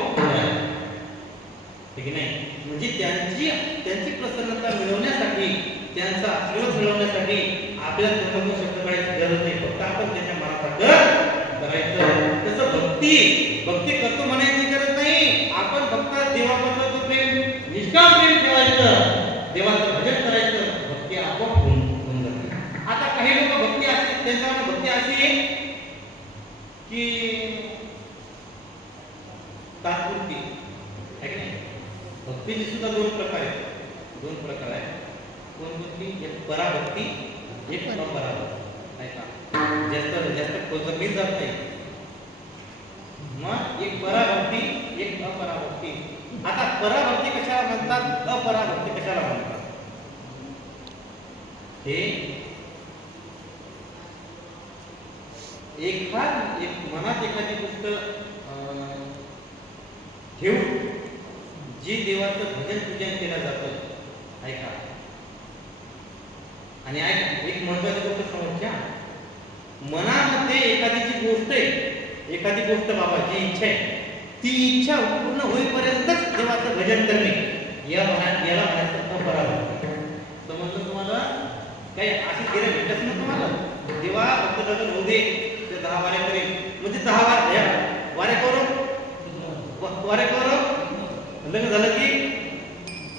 ठीक नाही, म्हणजे त्यांची प्रसन्नता मिळवण्यासाठी, त्यांचा आशीर्वाद मिळवण्यासाठी आपल्याला त्यांचा शब्द काढायची गरज नाही, फक्त आपण त्यांच्या मनासारखं करायचं. तसं भक्ती करतो म्हणायची गरज नाही. आपण फक्त देवाबद्दलचं प्रेम, निष्काम प्रेम ठेवायचं, देवाचं भजन करायचं, भक्ती आपोआप होऊन जाते. आता काही लोक भक्ती असते, त्यांच्या भक्ती अशी आहे की तात्पुरती. आहे की नाही? भक्तीचे सुद्धा दोन प्रकार आहेत. दोन प्रकार आहेत. कोणती? एक पराभक्ती, एक अपराभक्ती. नाही का? जास्त जमीन जात नाही. मग एक पराभक्ती, एक अपराभक्ती. आता पराभक्ती कशाला म्हणतात, अपराभक्ती कशाला म्हणतात? हे मनात एखादी गोष्ट ठेवून जी देवाचं भजन पूजन केलं जातं, ऐका. आणि एक महत्वाची गोष्ट समजून, मनामध्ये एखादी जी गोष्ट आहे, एखादी गोष्ट बाबा जी इच्छा आहे, ती इच्छा पूर्ण होईपर्यंतच देवाचं भजन करणे, याला म्हणायचं अपराभक्ती. समजलं तुम्हाला? काही अशी गेल्या भेटत ना तुम्हाला, देवा फक्त लग्न होऊ दे, ते 10 वाऱ्या करेल, म्हणजे 10 वाऱ्या करू लग्न झालं की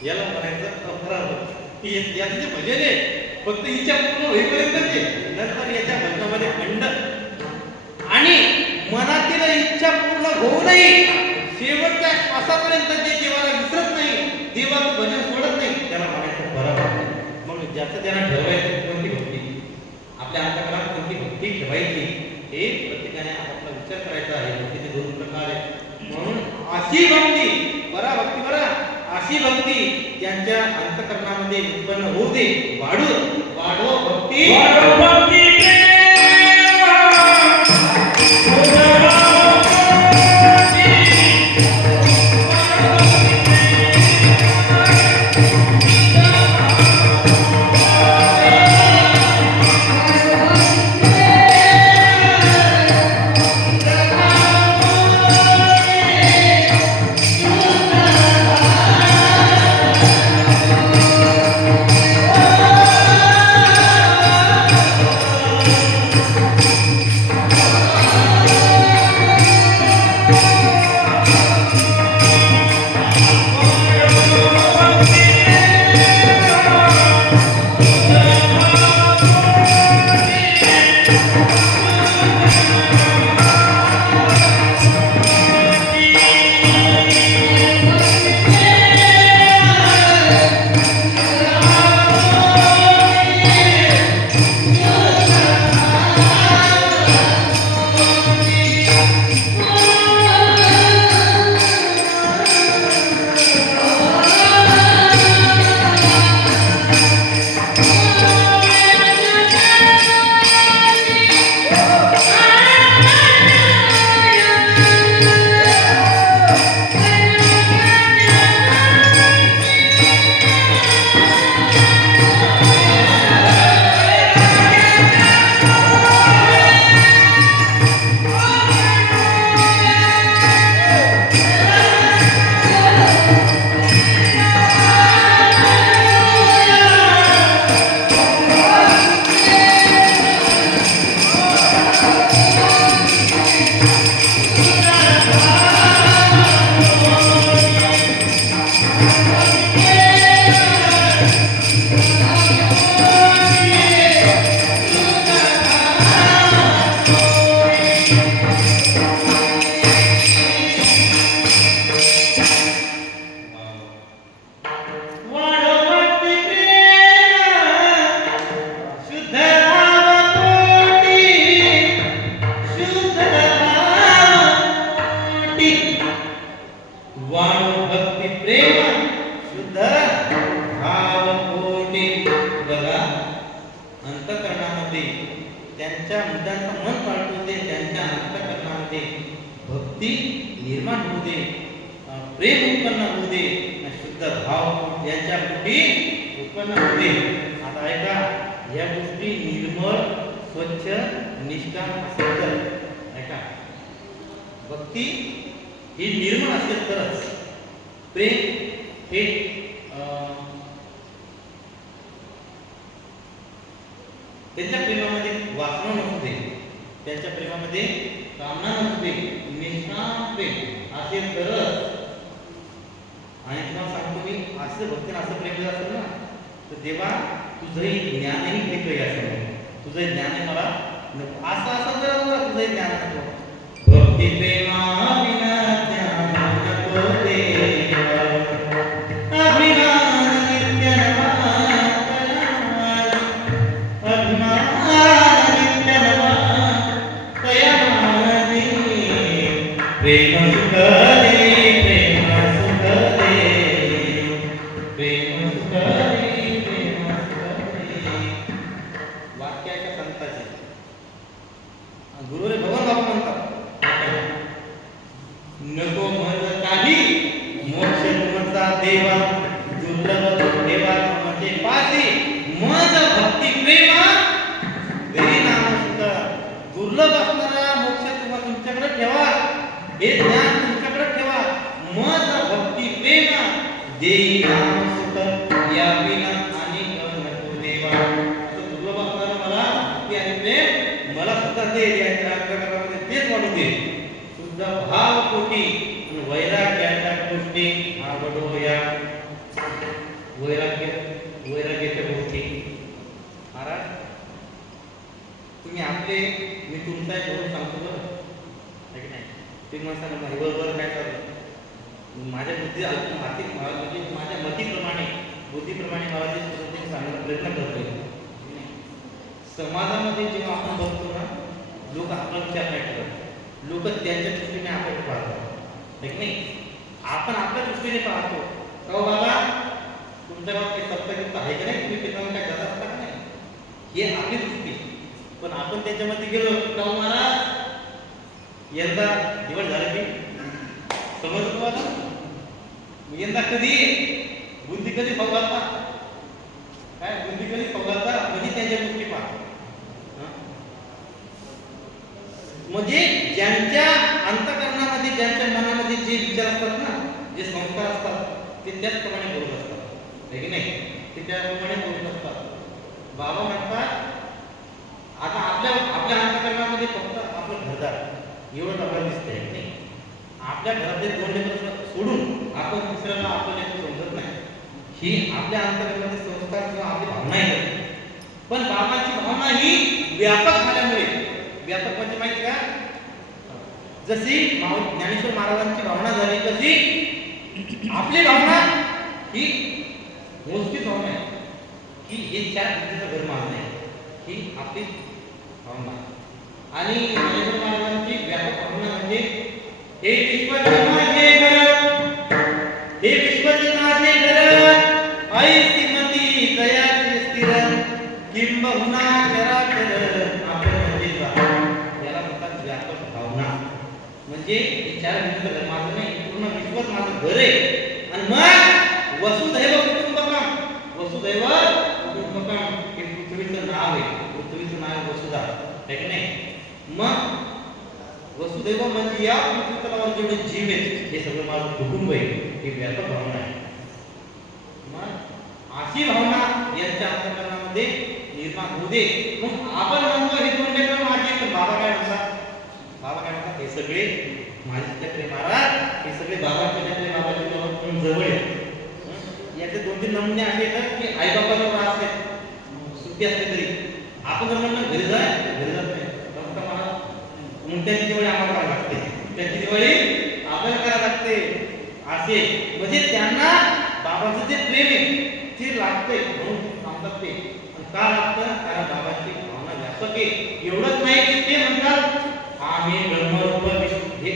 याला म्हणायचं अपराभक्ती. याचं जे भजन आहे फक्त इच्छा पूर्ण होईपर्यंतच आहे, नंतर याच्या भजनामध्ये खंड आणि मनातील इच्छा पूर्ण होऊ नये, शेवटच्या श्वासापर्यंत जे देवाला विसरत नाही, देवाचं भजन सोडत नाही, त्याला म्हणायचं पराभक्ती. मग ज्याचं त्यांना ठरवायचं कोणती भक्ती, आपल्या अंतःकरणात कोणती भक्ती ठेवायची, हे प्रत्येकाने आपला विचार करायचा आहे. भक्तीचे दोन प्रकार आहेत. म्हणून अशी भक्ती, पराभक्ती बरा, अशी भक्ती त्यांच्या अंतःकरणामध्ये उत्पन्न होऊ दे. वाढो भक्ती, वाढो भक्ती प्रेम, वाणू भक्ती प्रेम शुद्ध भाव कोटी. बघा अंतःकरणामध्ये त्यांच्या मुद्द्यांचा मन पाळतो दे, त्यांच्या अंतःकरणामध्ये भक्ती निर्माण होऊ दे, प्रेम उत्पन्न होऊ दे, शुद्ध भाव यांच्या पोटी उत्पन्न होऊ दे. आता ऐका, या गोष्टी निर्मळ स्वच्छ निष्काम असेल तर, ऐका, भक्ती ही निर्मळ असेल तरच प्रेम हे त्यांच्या प्रेमामध्ये वासना नसू दे, त्यांच्या प्रेमामध्ये कामना नसू दे, निष्काम प्रेम असेल तरच. आणि तुम्हाला सांगतो मी, असं भक्तीनं असं प्रेम जर असेल ना, तर देवा तुझंही ज्ञानही घेतोय असं, तुझं ज्ञान मला नको असं असं जर तुझं ज्ञान नको. भक्ती प्रेमा विना ज्ञान नको देवा, अभिमान नित्य नवा अभिमान नित्य नवा तया मानी. प्रेम सुख दे, प्रेम सुख दे, प्रेम सुख दे, प्रेम सुख दे. वाक्याच्या संताचे गुरुरे भगवान बाबा म्हणतात, नको मज काही मोक्ष तुमचा देवा, दुर्लभ देवा म्हणजे पासी मज भक्ती प्रेमा देई नाम सुद्धा. दुर्लभ असणारा मोक्ष तुम्हाला तुमच्याकडे ठेवा, हे ज्ञान तुमच्याकडे ठेवा, मज भक्ती प्रेमा देई नाम सुद्धा. या विना आणि नको देवा, असं दुर्लभ असणारा मला भक्ती आणि प्रेम मला सुद्धा दे, याच्या अंतःकरणामध्ये तेच वाढू दे. शुद्ध भाव कोटी वैराग्याच्या गोष्टी आवडो या. वैराग्याच्या गोष्टी महाराज तुम्ही आपले, मी तुमचा एक म्हणून सांगतो बरं, आहे की नाही? तुम्ही म्हणता बरोबर काय चाललं, माझ्या बुद्धी म्हणजे माझ्या मतीप्रमाणे बुद्धीप्रमाणे मला जे सांगण्याचा प्रयत्न करतोय. समाजामध्ये जेव्हा आपण बघतो ना, लोक आपला विचार नाही करत, लोक त्यांच्या दृष्टीने आपल्याकडे पाहतात, आहे की नाही? आपण आपल्या दृष्टीने पाहतो. हो बाबा, तुमच्या बाबत काही सप्तगिप्त आहे का नाही, तुम्ही पितांना काय जात असता का नाही, हे आपली दृष्टी. पण आपण त्याच्यामध्ये गेलो का महाराज यंदा दिवस झालं की समज तुम्हाला, यंदा कधी बुद्धी कधी फवगालता, काय बुद्धी कधी फवगालता म्हणजे त्यांच्या गोष्टी पहा. म्हणजे ज्यांच्या अंतःकरणामध्ये, ज्यांच्या मनामध्ये जे विचार असतात ना, जे संस्कार असतात, ते त्याचप्रमाणे बोलत असतात, आहे की नाही? ते त्याप्रमाणे बोलत असतात. बाबा म्हणतात, आता आपल्या अंतःकरणामध्ये फक्त आपलं घरदार एवढंच आपल्याला दिसतंय, की नाही? आपल्या घरातले दोन लेकरं सोडून आपण दुसऱ्याला आपलं लेकरं समजत नाही. ही आपल्या अंतःकरणाचे संस्कार किंवा आपली भावना आहे. पण बाबाची भावना ही व्यापक झाल्यामुळे, व्यापक म्हणजे माहिती का, जशी ज्ञानेश्वर महाराजांची भावना झाली तशी आपली भावना ही मोजकी भावना आहे, की हे चार बुद्धीचं घर मागणं आहे, ही आपली भावना. आणि ज्ञानेश्वर महाराजांची व्यापक भावना म्हणजे हे विश्वचे माझे घर, हे विश्वचे माझे घर, ऐसी मती दयाची स्थिर, किंबहुना चराचर आपण म्हणजे याला म्हणतात व्यापक भावना. म्हणजे हे चार भिंत माझं नाही, पूर्ण विश्वच माझं घर आहे. आणि मग वसुधैव कुटुंबकम, वसुधैव कुटुंबकम हे पृथ्वीचं नाव आहे, पृथ्वीचं नाव आहे वसुधा, आहे की नाही? मग वसुधैव म्हणजे या पृथ्वी तलावर जेवढे जीव आहेत हे सगळं माझं कुटुंब आहे, ही व्यापक भावना आहे. मग अशी भावना यांच्या अंतःकरणामध्ये निर्माण होऊ दे. मग आपण म्हणतो हे दोन लेकरं माझे, तर बाबा काय म्हणतात? बाबा काय म्हणतात? हे सगळे माझे लेकरं महाराज, हे सगळे बाबाचे लेकरं, बाबाचे बाबा जवळ आहेत. याचे दोन तीन नमुने असे येतात की आई बाबाला त्रास आहे, सुट्टी असते तरी आपण जर म्हणलं घरी जाय, घरी जात नाही. मग त्याची दिवाळी आम्हाला करावी लागते, त्याची दिवाळी आपल्याला करावी लागते. असे म्हणजे त्यांना बाबाचं जे प्रेम आहे ते लागते, म्हणून सांगतात ते. का लागतं? कारण बाबाची भावना व्यापक आहे. एवढंच नाही की ते म्हणतात आम्ही ब्रह्मरूप विष्णू, हे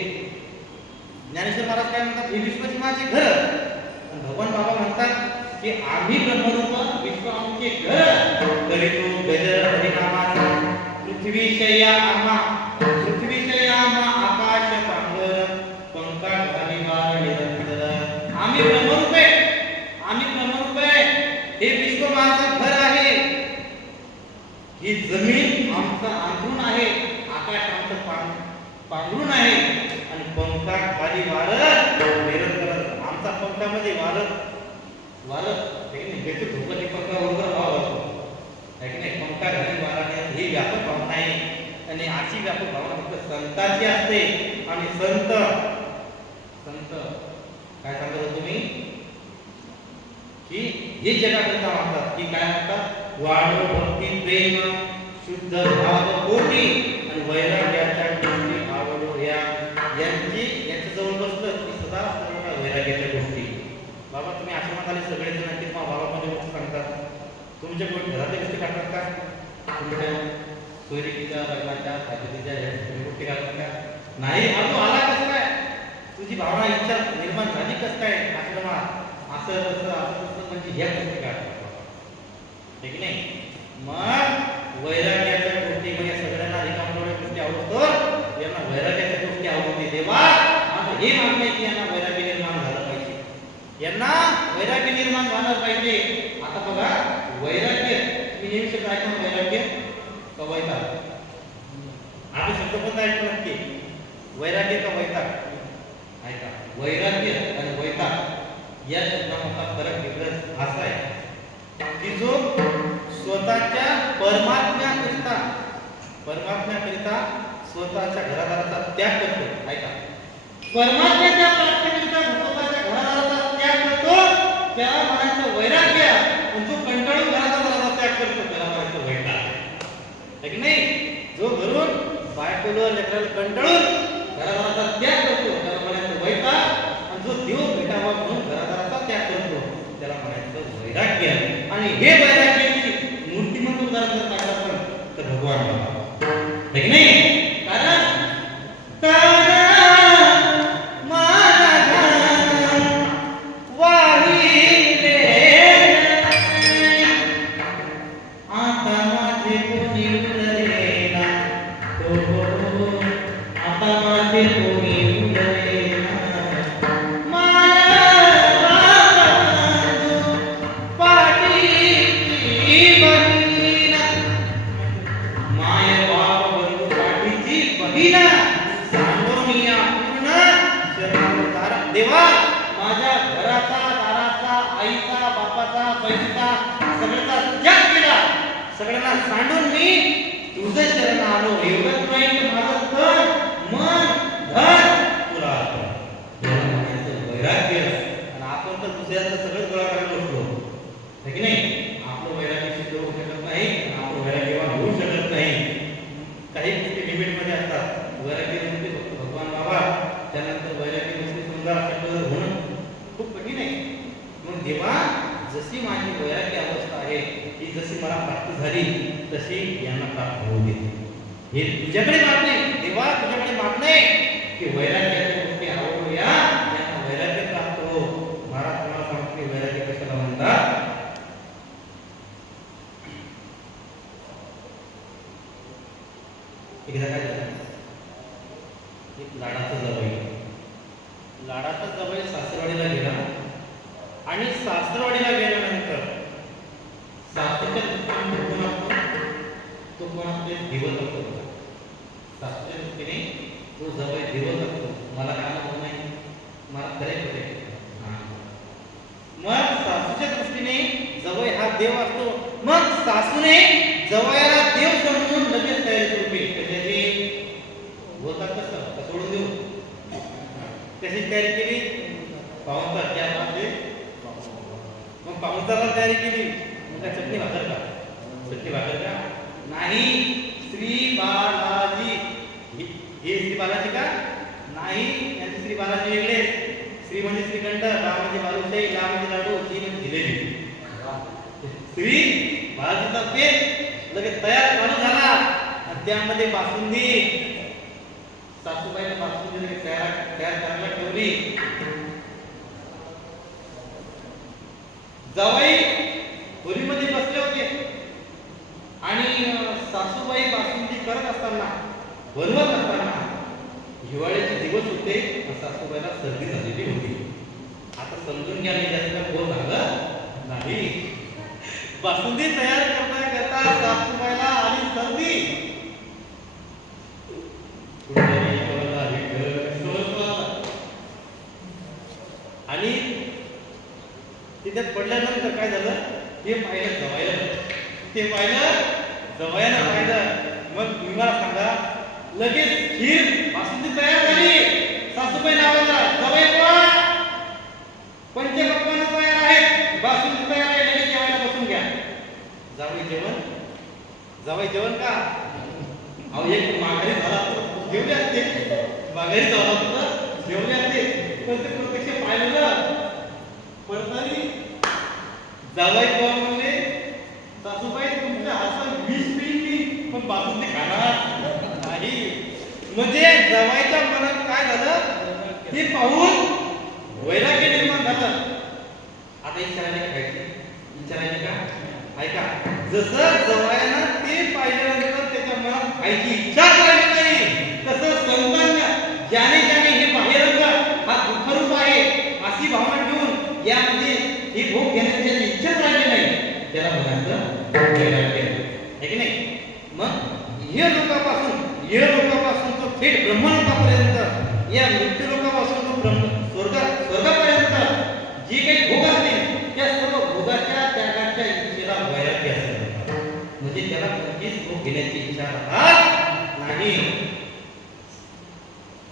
ज्ञानेश्वर महाराज काय म्हणतात, हे विश्वाची माझे घर. आणि भगवान बाबा म्हणतात की आम्ही ब्रह्मरूप, विश्व आमचे घर. करीतो गजर हरिनामाचा, पृथ्वी शय्या आम्हा, पृथ्वी शय्या आम्हा, आकाश पांघर, पंखा घालीवार निरंतर. आम्ही ब्रह्मरूप आहे, आम्ही ब्रह्मरूप आहे. हे विश्व माझं घर आहे, ही जमीन आमचं अंथरूण आहे, आकाश आमचं पांघरून आहे, आणि पंखा खाली वारत निरंतर. आमचा पंखामध्ये वारत झोपती पंखा वगैरे भाव असतो आहे की नाही. पंखा खाली वाराने ही व्यापक भावना आहे, आणि अशी व्यापक भावना फक्त संतांची असते. आणि संत काय सांगत होतो तुम्ही की हे जगाकरता म्हणतात की काय म्हणतात, वाढो भक्ती प्रेम शुद्ध भाव कोटी, आणि वैराग्याच्या गोष्टी आवडो या. यांच्या जवळ बसलं की सदा सर्वदा वैराग्याच्या गोष्टी. बाबा तुम्ही आश्रमात आले सगळेजण की बाबा मध्ये गोष्टी सांगतात, तुमच्या कोणी घरातल्या गोष्टी काढतात का? तुमच्या सोयरिकीच्या लग्नाच्या साजरीच्या गोष्टी काढतात का? नाही. तू आला कसं काय, तुझी भावना इच्छा निर्माण झाली कसं काय आश्रमात, असं तसं म्हणजे ह्या गोष्टी काढतात ठीक नाही. मग वैराग्याच्या गोष्टी म्हणजे सगळ्यांना रिकामडोळ्या गोष्टी आवडतो, यांना वैराग्याच्या गोष्टी आवडते. देवा माझं हे मागणे की यांना वैराग्य निर्माण झालं पाहिजे, यांना वैराग्य निर्माण झालं पाहिजे. आता बघा वैराग्य, तुम्ही नेहमी शब्द ऐकून वैराग्य कवयता, आता शब्द पण ऐकू नक्की, वैराग्य कवयता ऐका. वैराग्य आणि वैताग या शब्दांचा फरक डिफरन्स असा आहे की जो स्वतःच्या परमात्म्याकरिता स्वतःच्या घरादाराचा त्याग करतो. ऐका, परमात्म्याच्या प्राप्तीकरिता स्वतःच्या घरादाराचा त्याग करतो त्याला म्हणायचं वैराग्य, आणि जो कंटाळून घरादाराचा त्याग करतो त्याला म्हणायचं वैताग आहे की नाही. जो घरून बायकोला लेकराला कंटाळून घरादाराचा त्याग करतो त्याला म्हणायचं वैताग, आणि जो देव भेटावा म्हणून घरादाराचा त्याग करतो त्याला म्हणायचं वैराग्य. आणि हे वैराग्याची मूर्तिमंत उदाहरण जर काढलं आपण तर भगवान बाबा आहे की नाही. कारण देवा माझ्या घराचा दाराचा आईचा बापाचा पैसा सगळ्याचा त्याग केला, सगळ्यांना सांडून मी तुझं शरण आलो. एवढंच नाही तर माझं तन मन धन तुला म्हणायचं वैराग्य. आणि आपण तर दुसऱ्याचं सगळं गोळा करायला बसलो आहे की नाही. आपलं वैराग्य सिद्ध होऊ शकत नाही, आपलं वैराग्यवान होऊ शकत नाही. काही गोष्टी लिमिटमध्ये असतात. वैराग्य म्हणजे फक्त भगवान बाबा, त्यानंतर वैराग्य म्हणजे सुंदर आपल्याला होणं खूप कठीण आहे. म्हणून देवा जशी माझी वैराग्य अवस्था आहे ही जशी मला प्राप्त झाली तशी यांना प्राप्त होऊ दे. हे तुझ्याकडे मागणे देवा, तुझ्याकडे मागणे की वैराग्याच्या गोष्टी आवडू या, यांना वैराग्य प्राप्त हो. महाराज तुम्हाला सांगतो की वैराग्य कशाला म्हणतात. एकदा काय झालं, एक लाडाचा जवळ सासरवाडीला गेला, आणि सासरवाडीला गेल्यानंतर सासूच्या दृष्टीने तो कोण आपले दिवस असतो. सासूच्या दृष्टीने तो जवळ दिवस असतो. मला काय होत नाही, मला खरे होते. मग सासूच्या दृष्टीने जवळ हा देव असतो. मग सासूने जवळला देव समजून लगेच तयारी सुरू केली. त्याची होता कसं सोडून देऊ कशी तयारी केली, पाहुणचार त्या आपले. मग पाहुणचाराला तयारी केली. मग काय चटणी भाकर का, चटणी भाकर का नाही. श्री बालाजी, हे श्री बालाजी का नाही, यांचे श्री बालाजी वेगळे. श्री म्हणजे श्रीखंड, बा म्हणजे बालुशाही, ला म्हणजे लाडू, जी म्हणजे जिलेबी. श्री बालाजीचा पेट लगेच तयार चालू झाला, आणि त्यामध्ये बासुंदी सासूबाईने बासुंदी तयार करायला ठेवली. जावई खोलीमध्ये बसले होते आणि सासूबाई बासुंदी करत असताना बनवत असताना हिवाळ्याचे दिवस होते. सासूबाईला सर्दी झालेली होती. आता समजून घ्या, मी जास्त बोल झालं नाही. बासुंदी तयार करता करता सासूबाईला आली सर्दी. आणि तिथे पडल्यानंतर काय झालं ते पाहिलं जवायला. ते जवायानं पाहिलं. मग तुम्ही मला सांगा, लगेच खीर बासुंदी तयार झाली. सासूबाई नावाला जवाई पंचपक्वान्न तयार आहे, बासुंदी तयार आहे, लगेच जेवायला बसून घ्या. जावई जेवण का? अहो एक माघारी झाला जेवले असते, माघारी झाला होता जेवले असते, पण ते प्रत्यक्ष पाहिलं पडतानी जावई म्हणले, सासूबाई तुमच्या हातात 20 पिंडी पण बासुंदी खाणार नाही. म्हणजे जवाईच्या मनात काय झालं ते पाहून वैराग्य निर्माण झालं. आता इच्छाने खायची, इच्छाने का ऐका, जसं जवायानं ते पाहिल्यानंतर त्याच्या मनात खायची इच्छा झाली नाही, तसं संतांना ज्याने ज्याने हे बाहेरंग हा दुःखरूप आहे अशी भावना ठेवून यामध्ये हे भोग घेण्याची ज्याची इच्छा झाली नाही त्याला म्हणायचं वैराग्य आहे की नाही. मग हे लोकांपासून तो थेट ब्रह्मलोकापर्यंत, या मृत्यू लोकापासून तो स्वर्गापर्यंत जी काही भोग असतील त्या सर्व भोगाच्या त्यागाच्या इच्छेला वैराग्य असते. म्हणजे त्याला कोणतीच भोग घेण्याची इच्छा राहत नाही.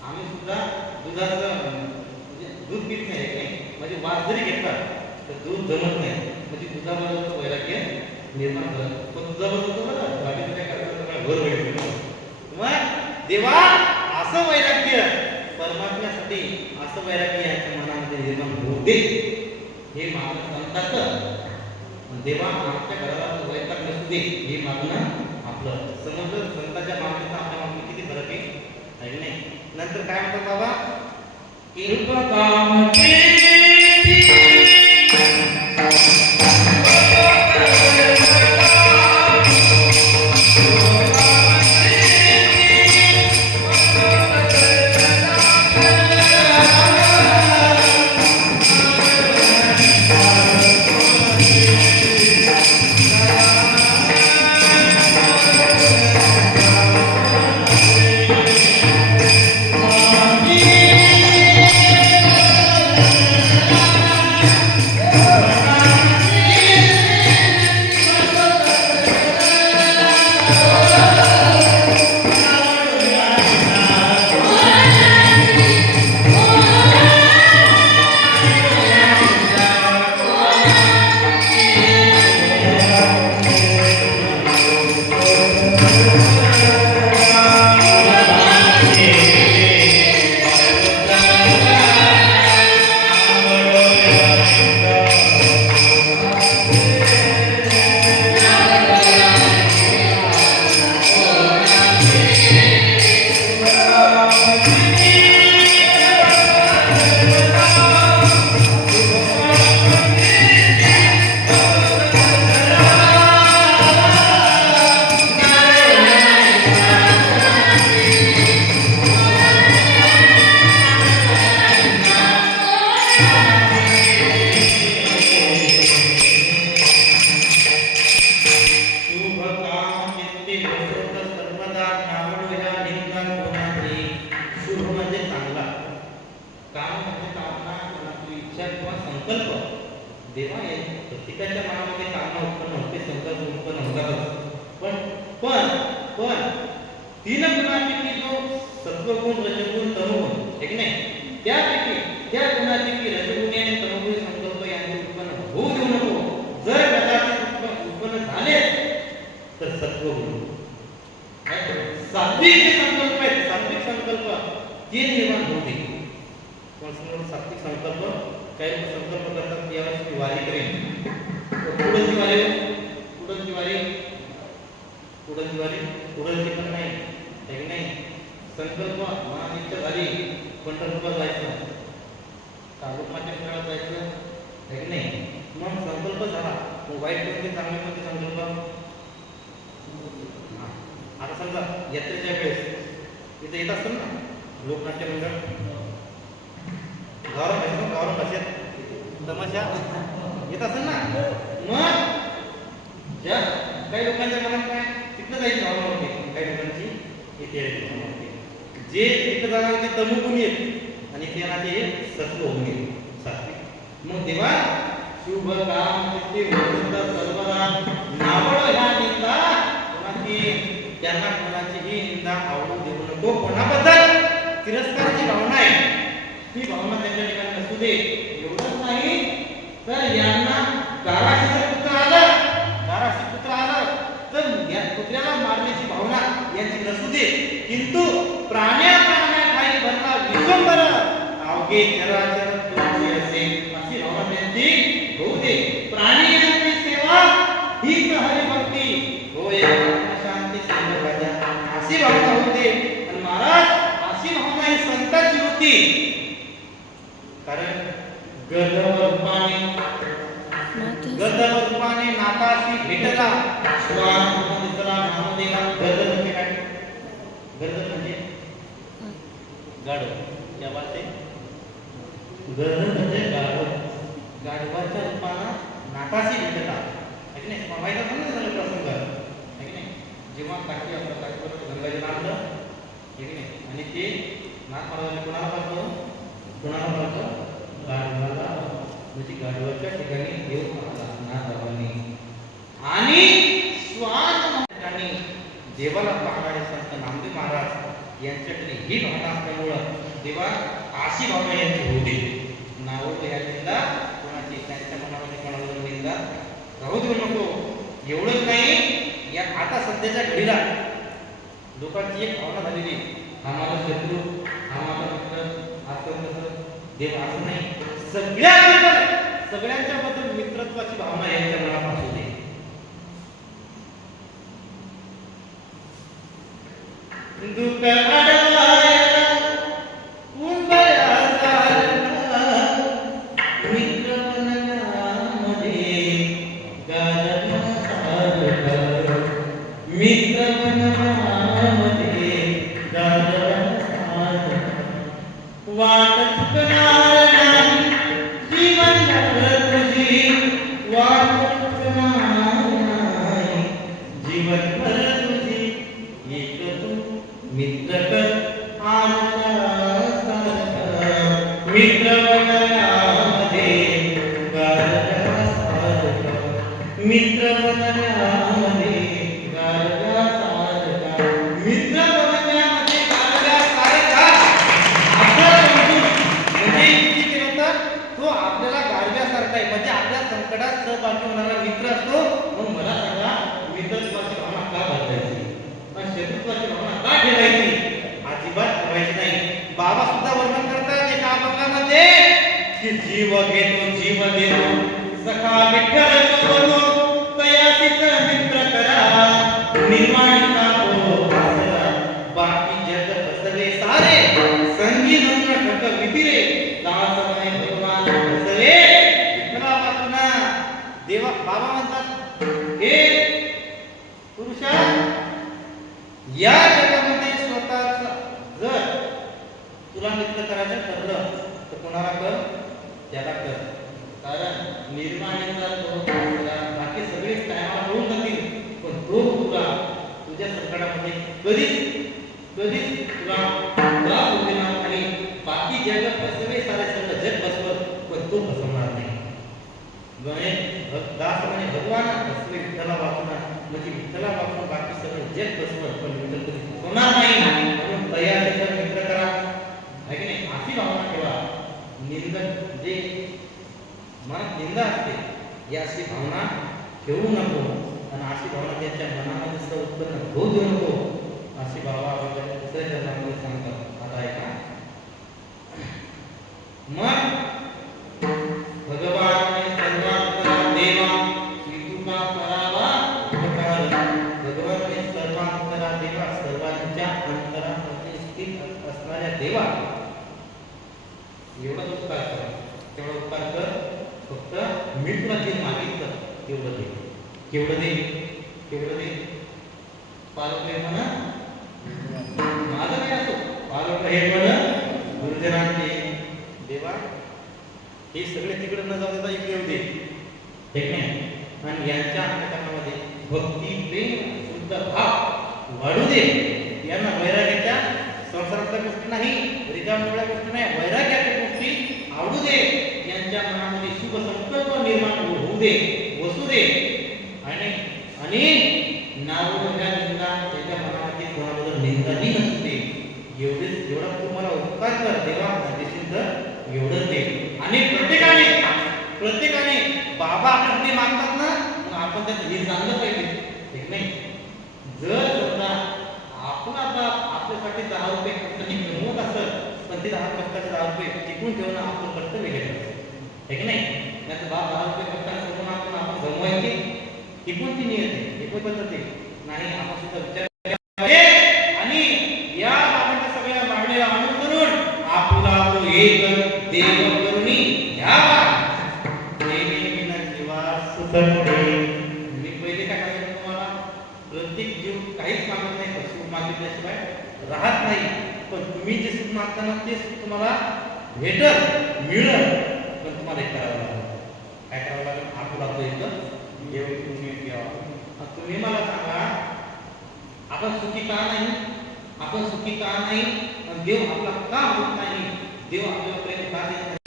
आम्ही सुद्धा दुधाचं म्हणजे दूध पीत नाही, म्हणजे वास जरी घेतला तर दूध जमत नाही, म्हणजे दुधाबद्दल वैराग्य निर्माण झालं. पण दुधाबद्दल तो बरं बाकी काय करतात घर वैराग्य. मग देवा असं वैराग्य परमात्म्यासाठी, असं वैराग्य यांच्या मनामध्ये निर्माण होऊ दे हे मागणं संताचं. देवा आमच्या घराला वैताग नसू दे हे मागणं आपलं. समजलं संताच्या मागणीचा आपल्या मागणी किती फरक आहे की नाही. नंतर काय म्हणतात बाबा की देवा प्रत्येकाच्या मनामध्ये कामना उत्पन्न होते, संकल्प उत्पन्न होतात. पण तीन गुणांपैकी जो सत्वगुण, रजगुण, तमोगुण आहे की नाही, त्यापैकी त्या गुणांपैकी रजगुण आणि तमोगुण संकल्प यांचे उत्पन्न होऊ देऊ नको. जर कदाचित उत्पन्न झाले तर सत्वगुण, सात्विक जे संकल्प आहेत, सात्विक संकल्प ते निर्माण होते. सात्विक संकल्प काही लोक संकल्प करतात यावर्षी वारी करेन. कुडलची वारी, कुडलची वारी पण नाही, नाही संकल्प मनात इच्छा झाली पंढरपूरला जायचं, तालुक्याच्या खेळात जायचं आहे की नाही. मग संकल्प झाला, मग वाईट कोणते चांगले कोणते संकल्प. आता समजा यात्रेच्या वेळेस इथे येत असतं ना लोकनाट्य मंडळ, गावरान भाषेत तमाशा येत असेल ना. मग ज्या काही लोकांच्या मनात काय तिथं जायची भावना होती, काही लोकांची इथे यायची भावना होती. जे तिथं जाणार ते तमोगुण येत आणि ते येणारे हे सत्व होऊन येत सात्विक. मग देवा शुभ काम तिथे सर्वदा नावळ ह्या निंदा कोणाची, त्यांना कोणाची ही निंदा आवडू देऊ नको. कोणाबद्दल तिरस्काराची भावना आहे ही भावना त्यांच्या ठिकाणी नसू दे. एवढंच नाही तर यांना दाराशी पुत्र आलं तर या कुत्र्याला मारण्याची भावना यांची नसू दे. किंतु प्राण्या खाली भरला विश्वंभर अवघे चराचर तुझे असे अशी भावना त्यांची होऊ दे. प्राणी यांची सेवा हीच हरिभक्ती होय शांती संदर्भाच्या अशी भावना होऊ दे. आणि महाराज अशी भावना ही संतांची होती. कारण गंधर्वरूपाने नाथाशी भेटला स्वान दिसला नामदेवा. गर्द म्हणजे काय? गर्द म्हणजे गाढव. या बात आहे. गर्द म्हणजे गाढव. गाढवाच्या रूपानं नाथाशी भेटला आहे की नाही. माहित असेल ना झालं प्रसंग आहे की नाही. जेव्हा काठी आपलं काठीवर गंगाजल आणलं आहे की नाही आणि ते नाथ महाराजांनी कोणाला पाहतो गाढवाला, म्हणजे गाढवाच्या ठिकाणी देव आला नाथांनी. आणि स्वान ठिकाणी देवाला पाहणारे संत नामदेव महाराज यांच्याकडे ही भावना असल्यामुळं देवा अशी भावना यांची होऊ दे. नाव या निंदा कोणाची, त्यांच्या मनामध्ये कोणाला निंदा राहू देऊ नको. एवढंच नाही, या आता सध्याच्या घडीला लोकांची एक भावना झालेली, हा माझा शत्रू, हा माझा मित्र, असं तसं. देव असं नाही, सगळ्यांच्या बद्दल मित्रत्वाची भावना यांच्या मनात असू दे. दुःख अडवायला उंबऱ्या सारखा मित्र बनण्यामध्ये गाजला सारखा. मित्र बनण्यामध्ये गाजला सारखा. वाट चुकणार नाही जीवनभर तुझी, वाट चुकणार नाही जीवनभर तुझी. एक तू मित्र कर आमचा मित्र बनण्यामध्ये गाजला सारखा. मित्र बनण्यामध्ये गाजला सारखा. मित्र बनण्यामध्ये गाजला सारखा. म्हणजे किती केलं तर तो आपल्याला गारव्यासारखा आहे. म्हणजे आपल्या संकटात सहभागी होणारा मित्र असतो. मग मला सांगा मित्रत्वाची भावना का बदलायची, शत्रुत्वाची भावना का ठेवायची? अजिबात ठेवायची नाही. बाबा सुद्धा वर्णन करतात एका अभंगामध्ये की जीव घेतो जीव देतो सखा विठ्ठल सोबतो तयासीच मित्र करा निर्माणिका हो आसरा. बाकी जग फसले सारे संगी नंद ठक विधिरे दास म्हणे भगवान फसले विठ्ठला वाचना. देवा बाबा म्हणतात हे पुरुषा, या जगामध्ये स्वतःच जर तुला मित्र करायचं ठरलं तर कोणाला कर, त्याला कर. कारण निर्माणीचा तो बाकी सगळे टायमाला होऊन जातील, पण तो तुला तुझ्या संकटामध्ये कधीच तुला त्रास होऊ देणार. आणि बाकी जग फसवे सारे सगळं जग फसवत पण तो फसवणार नाही. दास म्हणे भगवान फसवे विठ्ठला वाचना. म्हणजे विठ्ठला वाचून बाकी सगळं जग फसवत पण विठ्ठल कधी फसवणार नाही. म्हणून तयारीचा मित्र करा आहे की नाही. अशी भावना ठेवा. निंदक जे मनात निंदा असते या अशी भावना ठेवू नको. आणि अशी भावना त्यांच्या मनामध्ये सुद्धा उत्पन्न होऊ देऊ नको. अशी बाबा दुसऱ्या चरणामध्ये सांगतात. आता ऐका. मग भगवान सर्वात्मका देवा तुका करावा उपकार. भगवान सर्वात्मका देवा सर्वांच्या अंतरामध्ये स्थित उपकार कर, फक्त मी तुला जे मागितलं तेवढं दे. केवढं दे? केवढं दे? 5 रुपये म्हणा माझं काय असो, 5 रुपये हे म्हणा गुरुजनांचे. देवा हे सगळे तिकडे न जाऊ देता इकडे येऊ दे, ठीक नाही? आणि यांच्या अंतःकरणामध्ये भक्ती, प्रेम, शुद्ध भाव वाढू दे. यांना वैराग्याच्या संसारातल्या गोष्टी नाही, रिकामटेवढ्या गोष्टी नाही, वैराग्याच्या गोष्टी आवडू दे. यांच्या मनामध्ये शुभ संकल्प निर्माण होऊ दे, वसू दे. आणि नावडल्या निंदा त्याच्या मनामध्ये कोणाबद्दल निंदाही नसू दे. एवढेच, एवढा तुम्हाला उपकार कर देवा, देशील तर एवढंच दे. आणि प्रत्येकाने बाबा आपल्याकडे मागतात ना, मग आपण त्याचं हे जाणलं पाहिजे, ठीक नाही? जर समजा आपण आता आपल्यासाठी 10 रुपये कष्टाने कमवत असत, पण ते 10 कष्टाचे 10 रुपये टिकून ठेवणं आपण कर्तव्य केलं, ठीक नाही? नाही तर 10 रुपये कष्टाने कमवून आपण गमवायची, ही कोणती नियत आहे? ही कोणती पद्धत आहे? नाही, आपण सुद्धा विचार आणि या बाबांच्या सगळ्या मागण्या अनुसरून आपला तो एक देव करुणी घ्यावा. मी पहिले काय सांगितलं तुम्हाला? प्रत्येक जीव काहीच मागत नाही, पण सुख मागितल्याशिवाय राहत नाही. पण तुम्ही जे सुख मागताना ते सुख तुम्हाला भेटल, मिळेल, पण तुम्हाला एक करावं लागेल. काय करावं लागेल? आपला तो एक देव तुम्ही घ्यावा. तुम्ही मला सांगा, आपण सुखी का नाही? आपण सुखी का नाही? देव आपला का होत नाही? देव आपल्याला प्रेम का देत नाही?